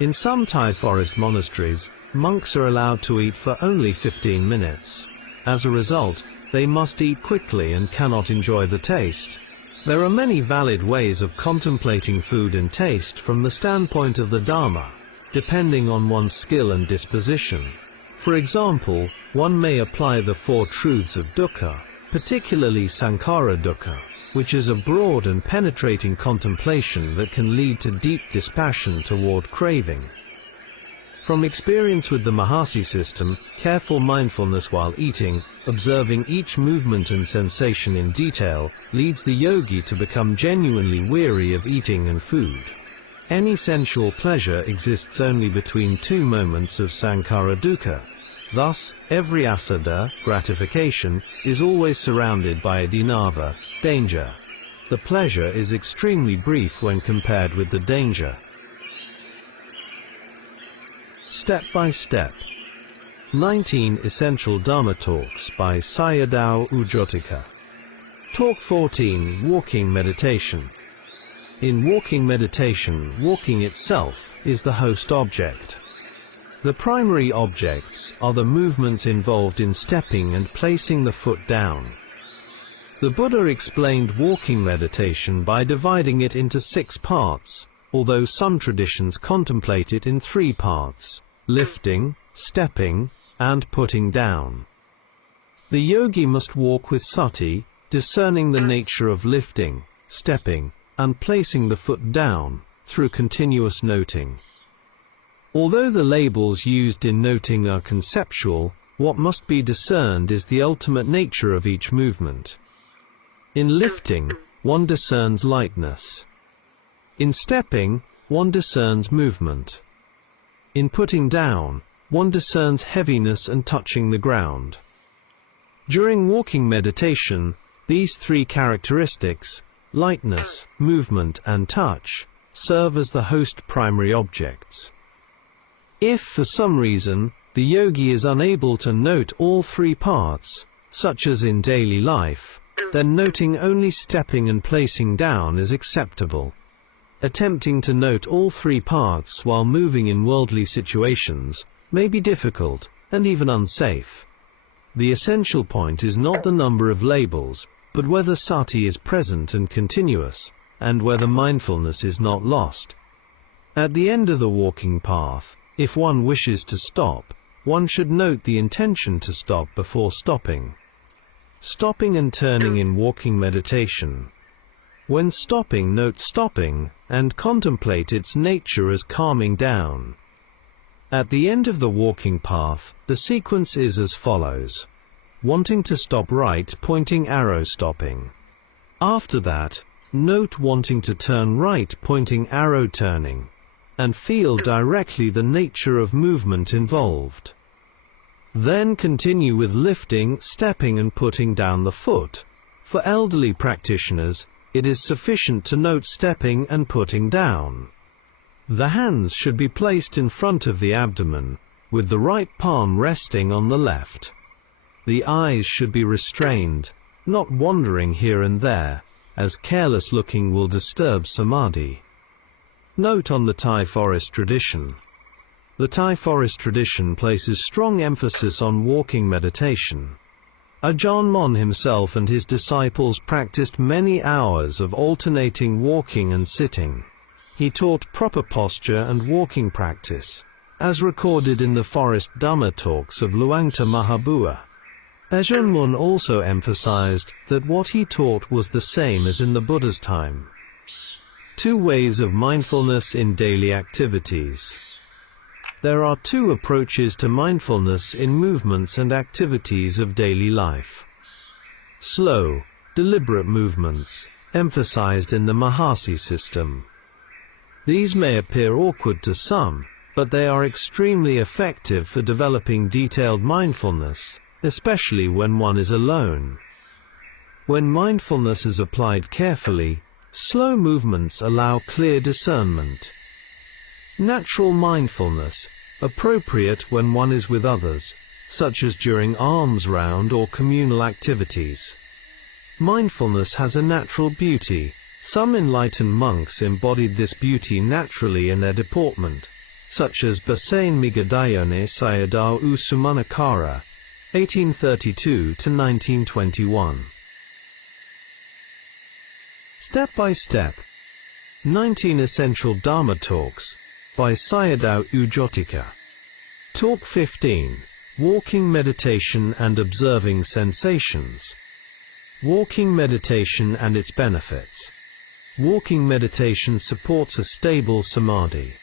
in some Thai forest monasteries, monks are allowed to eat for only 15 minutes. As a result, they must eat quickly and cannot enjoy the taste. There are many valid ways of contemplating food and taste from the standpoint of the Dhamma, depending on one's skill and disposition. For example, one may apply the Four Truths of Dukkha, particularly Sankhara Dukkha, which is a broad and penetrating contemplation that can lead to deep dispassion toward craving. From experience with the Mahasi system, careful mindfulness while eating, observing each movement and sensation in detail, leads the yogi to become genuinely weary of eating and food. Any sensual pleasure exists only between two moments of Sankhara Dukkha. Thus, every asada, gratification, is always surrounded by a dinava, danger. The pleasure is extremely brief when compared with the danger. Step by Step. 19 Essential Dhamma Talks by Sayadaw Jotika. Talk 14, Walking Meditation. In walking meditation, walking itself is the host object. The primary objects are the movements involved in stepping and placing the foot down. The Buddha explained walking meditation by dividing it into 6 parts, although some traditions contemplate it in 3 parts: lifting, stepping, and putting down. The yogi must walk with sati, discerning the nature of lifting, stepping, and placing the foot down, through continuous noting. Although the labels used in noting are conceptual, what must be discerned is the ultimate nature of each movement. In lifting, one discerns lightness. In stepping, one discerns movement. In putting down, one discerns heaviness and touching the ground. During walking meditation, these 3 characteristics, lightness, movement, and touch, serve as the host primary objects. If for some reason the yogi is unable to note all 3 parts, such as in daily life, then noting only stepping and placing down is acceptable. Attempting to note all 3 parts while moving in worldly situations may be difficult and even unsafe. The essential point is not the number of labels, but whether sati is present and continuous, and whether mindfulness is not lost. At the end of the walking path, if one wishes to stop, one should note the intention to stop before stopping. Stopping and turning in walking meditation. When stopping, note stopping, and contemplate its nature as calming down. At the end of the walking path, the sequence is as follows: wanting to stop, right pointing arrow stopping; After that, note wanting to turn right, pointing arrow turning, and feel directly the nature of movement involved. Then continue with lifting, stepping and putting down the foot. For elderly practitioners, it is sufficient to note stepping and putting down. The hands should be placed in front of the abdomen, with the right palm resting on the left. The eyes should be restrained, not wandering here and there, as careless looking will disturb samadhi. Note on the Thai forest tradition. The Thai forest tradition places strong emphasis on walking meditation. Ajahn Mon himself and his disciples practiced many hours of alternating walking and sitting. He taught proper posture and walking practice, as recorded in the Forest Dhamma talks of Luangta Mahabua. Ajahn Mun also emphasized that what he taught was the same as in the Buddha's time. 2 ways of mindfulness in daily activities. There are 2 approaches to mindfulness in movements and activities of daily life. Slow, deliberate movements, emphasized in the Mahasi system. These may appear awkward to some, but they are extremely effective for developing detailed mindfulness, especially when one is alone. When mindfulness is applied carefully, slow movements allow clear discernment. Natural mindfulness, appropriate when one is with others, such as during alms round or communal activities. Mindfulness has a natural beauty. Some enlightened monks embodied this beauty naturally in their deportment, such as Basain Migadayone Sayadaw Usumanakara, 1832–1921. Step by Step. 19 Essential Dharma Talks, by Sayadaw Jotika. Talk 15. Walking Meditation and Observing Sensations. Walking meditation and its benefits. Walking meditation supports a stable samadhi.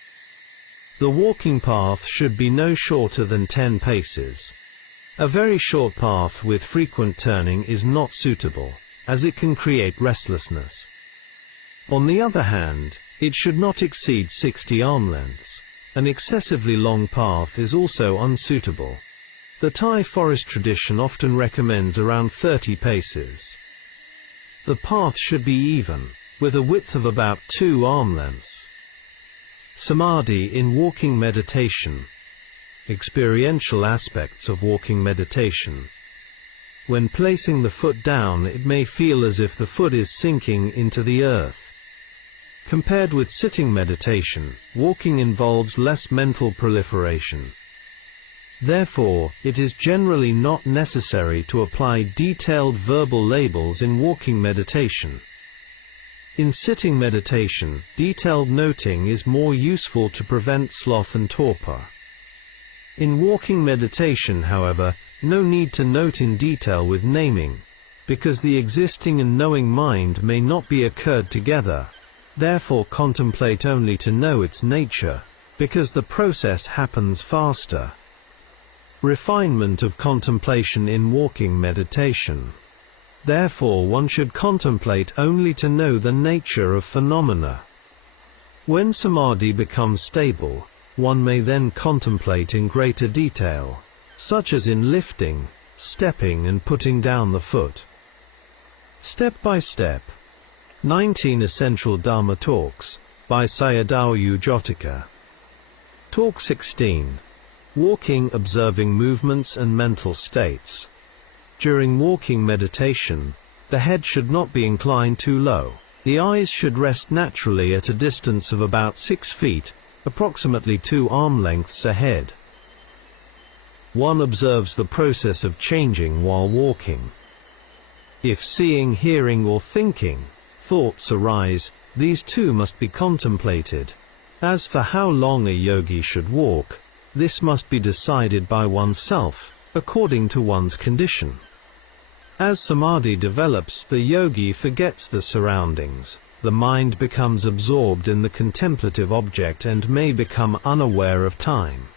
The walking path should be no shorter than 10 paces. A very short path with frequent turning is not suitable, as it can create restlessness. On the other hand, it should not exceed 60 arm lengths. An excessively long path is also unsuitable. The Thai forest tradition often recommends around 30 paces. The path should be even, with a width of about 2 arm lengths. Samadhi in walking meditation. Experiential aspects of walking meditation. When placing the foot down, it may feel as if the foot is sinking into the earth. Compared with sitting meditation, walking involves less mental proliferation. Therefore, it is generally not necessary to apply detailed verbal labels in walking meditation. In sitting meditation, detailed noting is more useful to prevent sloth and torpor. In walking meditation, however, no need to note in detail with naming, because the existing and knowing mind may not be occurred together. Therefore contemplate only to know its nature, because the process happens faster. Refinement of contemplation in walking meditation. Therefore one should contemplate only to know the nature of phenomena. When samadhi becomes stable, one may then contemplate in greater detail, such as in lifting, stepping and putting down the foot. Step by Step. 19 Essential Dharma Talks, by Sayadaw Jotika. Talk 16. Walking, observing movements and mental states. During walking meditation, the head should not be inclined too low. The eyes should rest naturally at a distance of about 6 feet, approximately 2 arm lengths ahead. One observes the process of changing while walking. If seeing, hearing or thinking, thoughts arise, these too must be contemplated. As for how long a yogi should walk, this must be decided by oneself, according to one's condition. As samadhi develops, the yogi forgets the surroundings. The mind becomes absorbed in the contemplative object and may become unaware of time.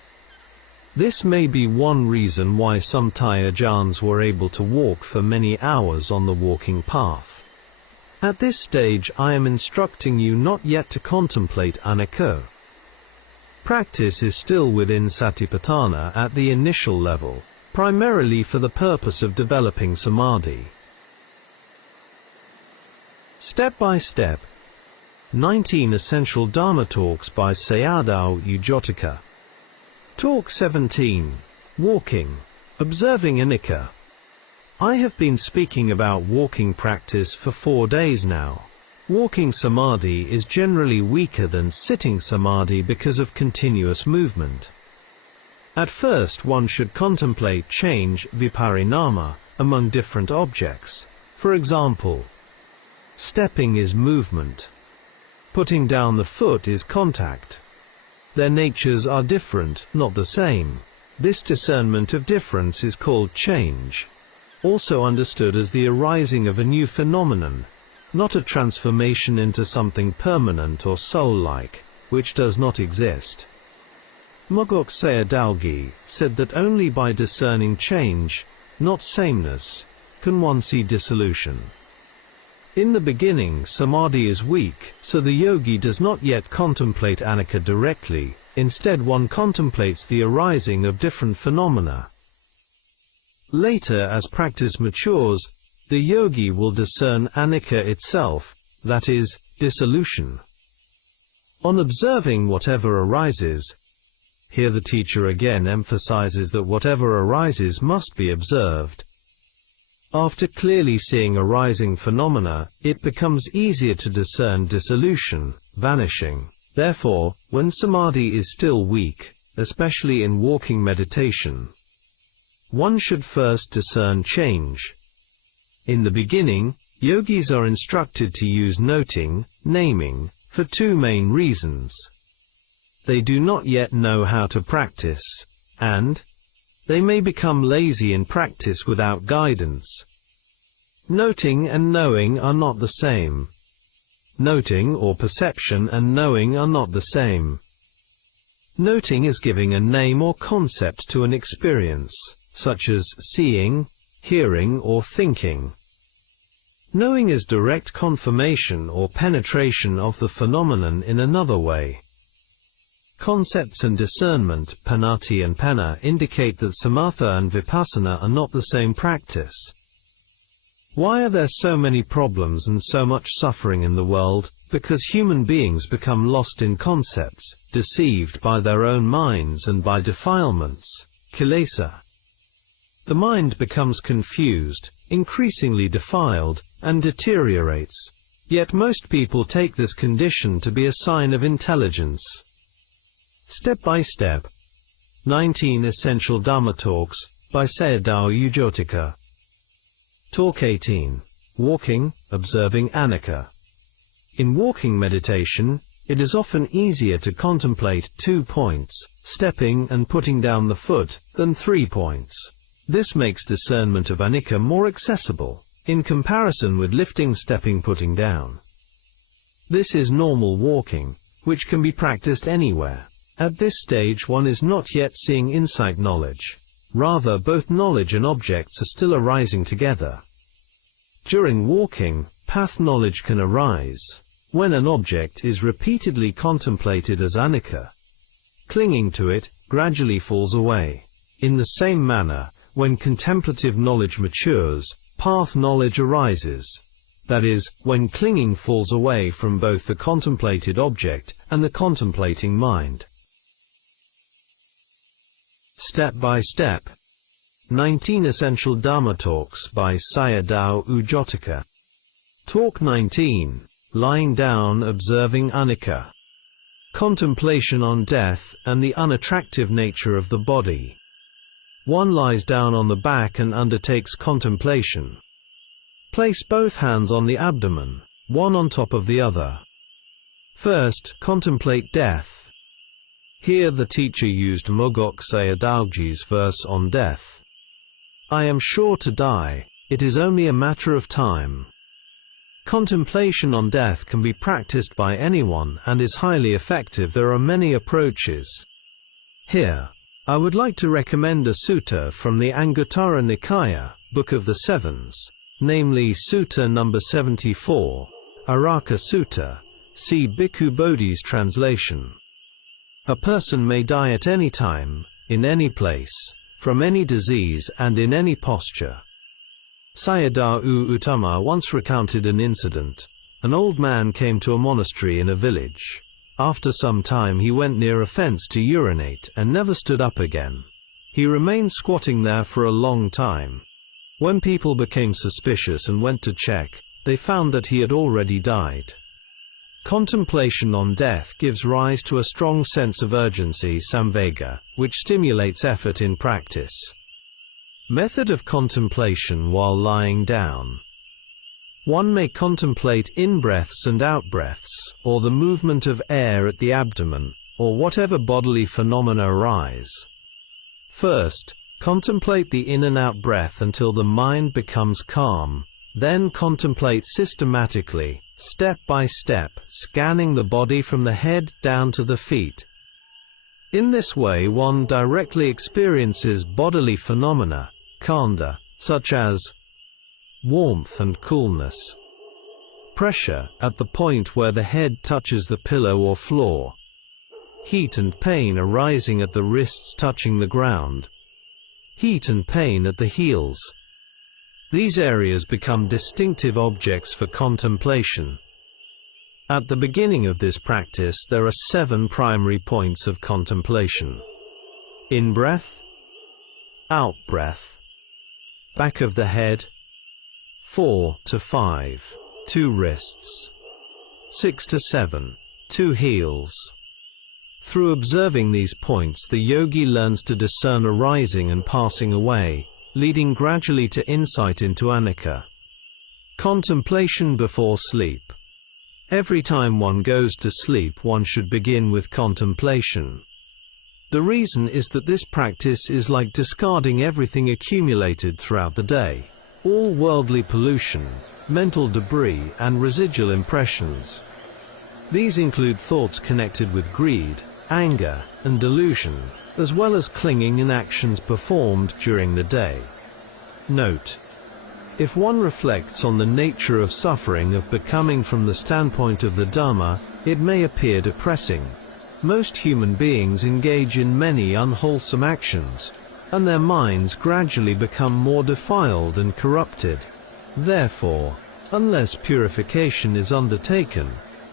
This may be one reason why some Thai ajahns were able to walk for many hours on the walking path. At this stage I am instructing you not yet to contemplate Anicca. Practice is still within Satipaṭṭhāna at the initial level, primarily for the purpose of developing Samādhi. Step by Step 19 Essential Dhamma Talks by Sayadaw Jotika. Talk 17. Walking, Observing Anicca. I have been speaking about walking practice for 4 days now. Walking Samādhi is generally weaker than sitting Samādhi because of continuous movement. At first one should contemplate change, viparinama, among different objects. For example, stepping is movement. Putting down the foot is contact. Their natures are different, not the same. This discernment of difference is called change, also understood as the arising of a new phenomenon, not a transformation into something permanent or soul-like, which does not exist. Mogok Sayadaw said that only by discerning change, not sameness, can one see dissolution. In the beginning, Samādhi is weak, so the yogi does not yet contemplate Anicca directly. Instead one contemplates the arising of different phenomena. Later, as practice matures, the yogi will discern Anicca itself, that is, dissolution. On observing whatever arises, here the teacher again emphasizes that whatever arises must be observed. After clearly seeing arising phenomena, it becomes easier to discern dissolution, vanishing. Therefore, when Samādhi is still weak, especially in walking meditation, one should first discern change. In the beginning, yogis are instructed to use noting, naming, for 2 main reasons. They do not yet know how to practice, and they may become lazy in practice without guidance. Noting and knowing are not the same. Noting or perception and knowing are not the same. Noting is giving a name or concept to an experience, such as seeing, hearing or thinking. Knowing is direct confirmation or penetration of the phenomenon in another way. Concepts and discernment, panati and penna, indicate that samatha and vipassana are not the same practice. Why are there so many problems and so much suffering in the world? Because human beings become lost in concepts, deceived by their own minds and by defilements, kilesa. The mind becomes confused, increasingly defiled, and deteriorates. Yet most people take this condition to be a sign of intelligence. Step by Step 19 Essential Dhamma Talks by Sayadaw Jotika. Talk 18. Walking, Observing Anicca. In walking meditation, it is often easier to contemplate 2 points, stepping and putting down the foot, than 3 points. This makes discernment of Anicca more accessible, in comparison with lifting, stepping, putting down. This is normal walking, which can be practiced anywhere. At this stage one is not yet seeing insight knowledge. Rather, both knowledge and objects are still arising together. During walking, path knowledge can arise. When an object is repeatedly contemplated as Anicca, clinging to it gradually falls away. In the same manner, when contemplative knowledge matures, path knowledge arises. That is, when clinging falls away from both the contemplated object and the contemplating mind. Step by Step 19 Essential Dhamma Talks by Sayadaw Jotika. Talk 19. Lying Down, Observing Anicca. Contemplation on death and the unattractive nature of the body. One lies down on the back and undertakes contemplation. Place both hands on the abdomen, one on top of the other. First, contemplate death. Here the teacher used Mogok Sayadaw's verse on death. I am sure to die, it is only a matter of time. Contemplation on death can be practiced by anyone and is highly effective. There are many approaches. Here, I would like to recommend a sutta from the Anguttara Nikaya, Book of the Sevens, namely Sutta number 74, Araka Sutta. See Bhikkhu Bodhi's translation. A person may die at any time, in any place, from any disease and in any posture. Sayadaw Jotika once recounted an incident. An old man came to a monastery in a village. After some time he went near a fence to urinate and never stood up again. He remained squatting there for a long time. When people became suspicious and went to check, they found that he had already died. Contemplation on death gives rise to a strong sense of urgency, samvega, which stimulates effort in practice. Method of contemplation while lying down. One may contemplate in-breaths and out-breaths, or the movement of air at the abdomen, or whatever bodily phenomena arise. First, contemplate the in and out breath until the mind becomes calm, then contemplate systematically, step by step, scanning the body from the head down to the feet. In this way one directly experiences bodily phenomena, khanda, such as warmth and coolness, pressure at the point where the head touches the pillow or floor, heat and pain arising at the wrists touching the ground, heat and pain at the heels. These areas become distinctive objects for contemplation. At the beginning of this practice there are 7 primary points of contemplation. In-breath, out-breath, back of the head, 4 to 5, 2 wrists, 6 to 7, 2 heels. Through observing these points the yogi learns to discern arising and passing away, leading gradually to insight into Anicca. Contemplation before sleep. Every time one goes to sleep one should begin with contemplation. The reason is that this practice is like discarding everything accumulated throughout the day. All worldly pollution, mental debris and residual impressions. These include thoughts connected with greed, anger, and delusion, as well as clinging and actions performed during the day. Note: if one reflects on the nature of suffering of becoming from the standpoint of the Dhamma, it may appear depressing. Most human beings engage in many unwholesome actions, and their minds gradually become more defiled and corrupted. Therefore, unless purification is undertaken,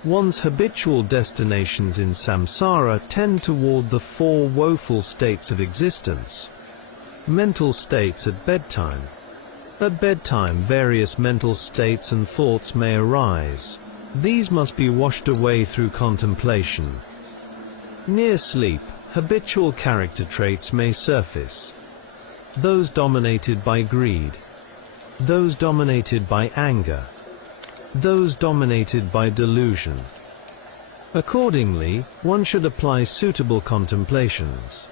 one's habitual destinations in samsara tend toward the 4 woeful states of existence. Mental states at bedtime. At bedtime various mental states and thoughts may arise. These must be washed away through contemplation. Near sleep, habitual character traits may surface. Those dominated by greed. Those dominated by anger. Those dominated by delusion. Accordingly, one should apply suitable contemplations.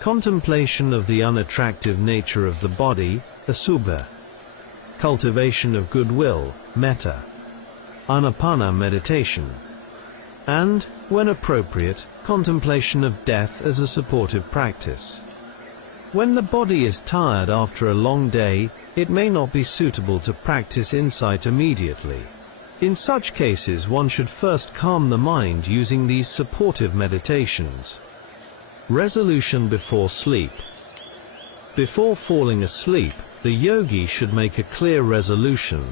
Contemplation of the unattractive nature of the body, asubha. Cultivation of goodwill, metta. Ānāpāna meditation. And, when appropriate, contemplation of death as a supportive practice. When the body is tired after a long day, it may not be suitable to practice insight immediately. In such cases one should first calm the mind using these supportive meditations. Resolution before sleep. Before falling asleep, the yogi should make a clear resolution.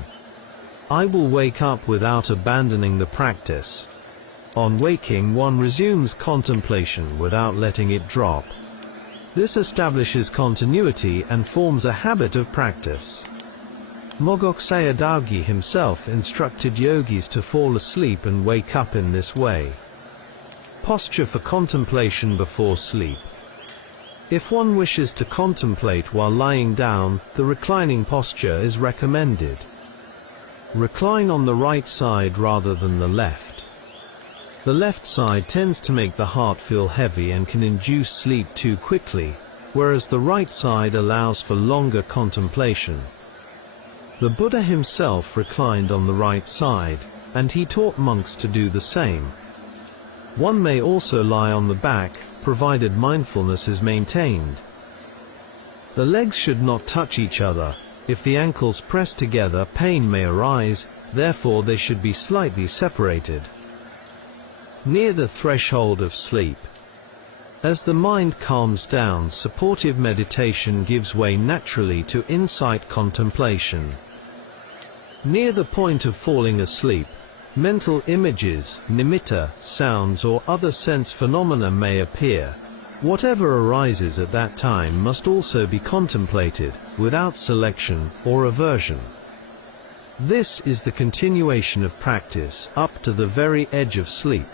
I will wake up without abandoning the practice. On waking one resumes contemplation without letting it drop. This establishes continuity and forms a habit of practice. Mogok Sayadaw himself instructed yogis to fall asleep and wake up in this way. Posture for contemplation before sleep. If one wishes to contemplate while lying down, the reclining posture is recommended. Recline on the right side rather than the left. The left side tends to make the heart feel heavy and can induce sleep too quickly, whereas the right side allows for longer contemplation. The Buddha himself reclined on the right side, and he taught monks to do the same. One may also lie on the back, provided mindfulness is maintained. The legs should not touch each other, If the ankles press together, pain may arise, therefore they should be slightly separated. Near the threshold of sleep. As the mind calms down, supportive meditation gives way naturally to insight contemplation. Near the point of falling asleep, mental images, nimitta, sounds or other sense phenomena may appear. Whatever arises at that time must also be contemplated, without selection or aversion. This is the continuation of practice up to the very edge of sleep.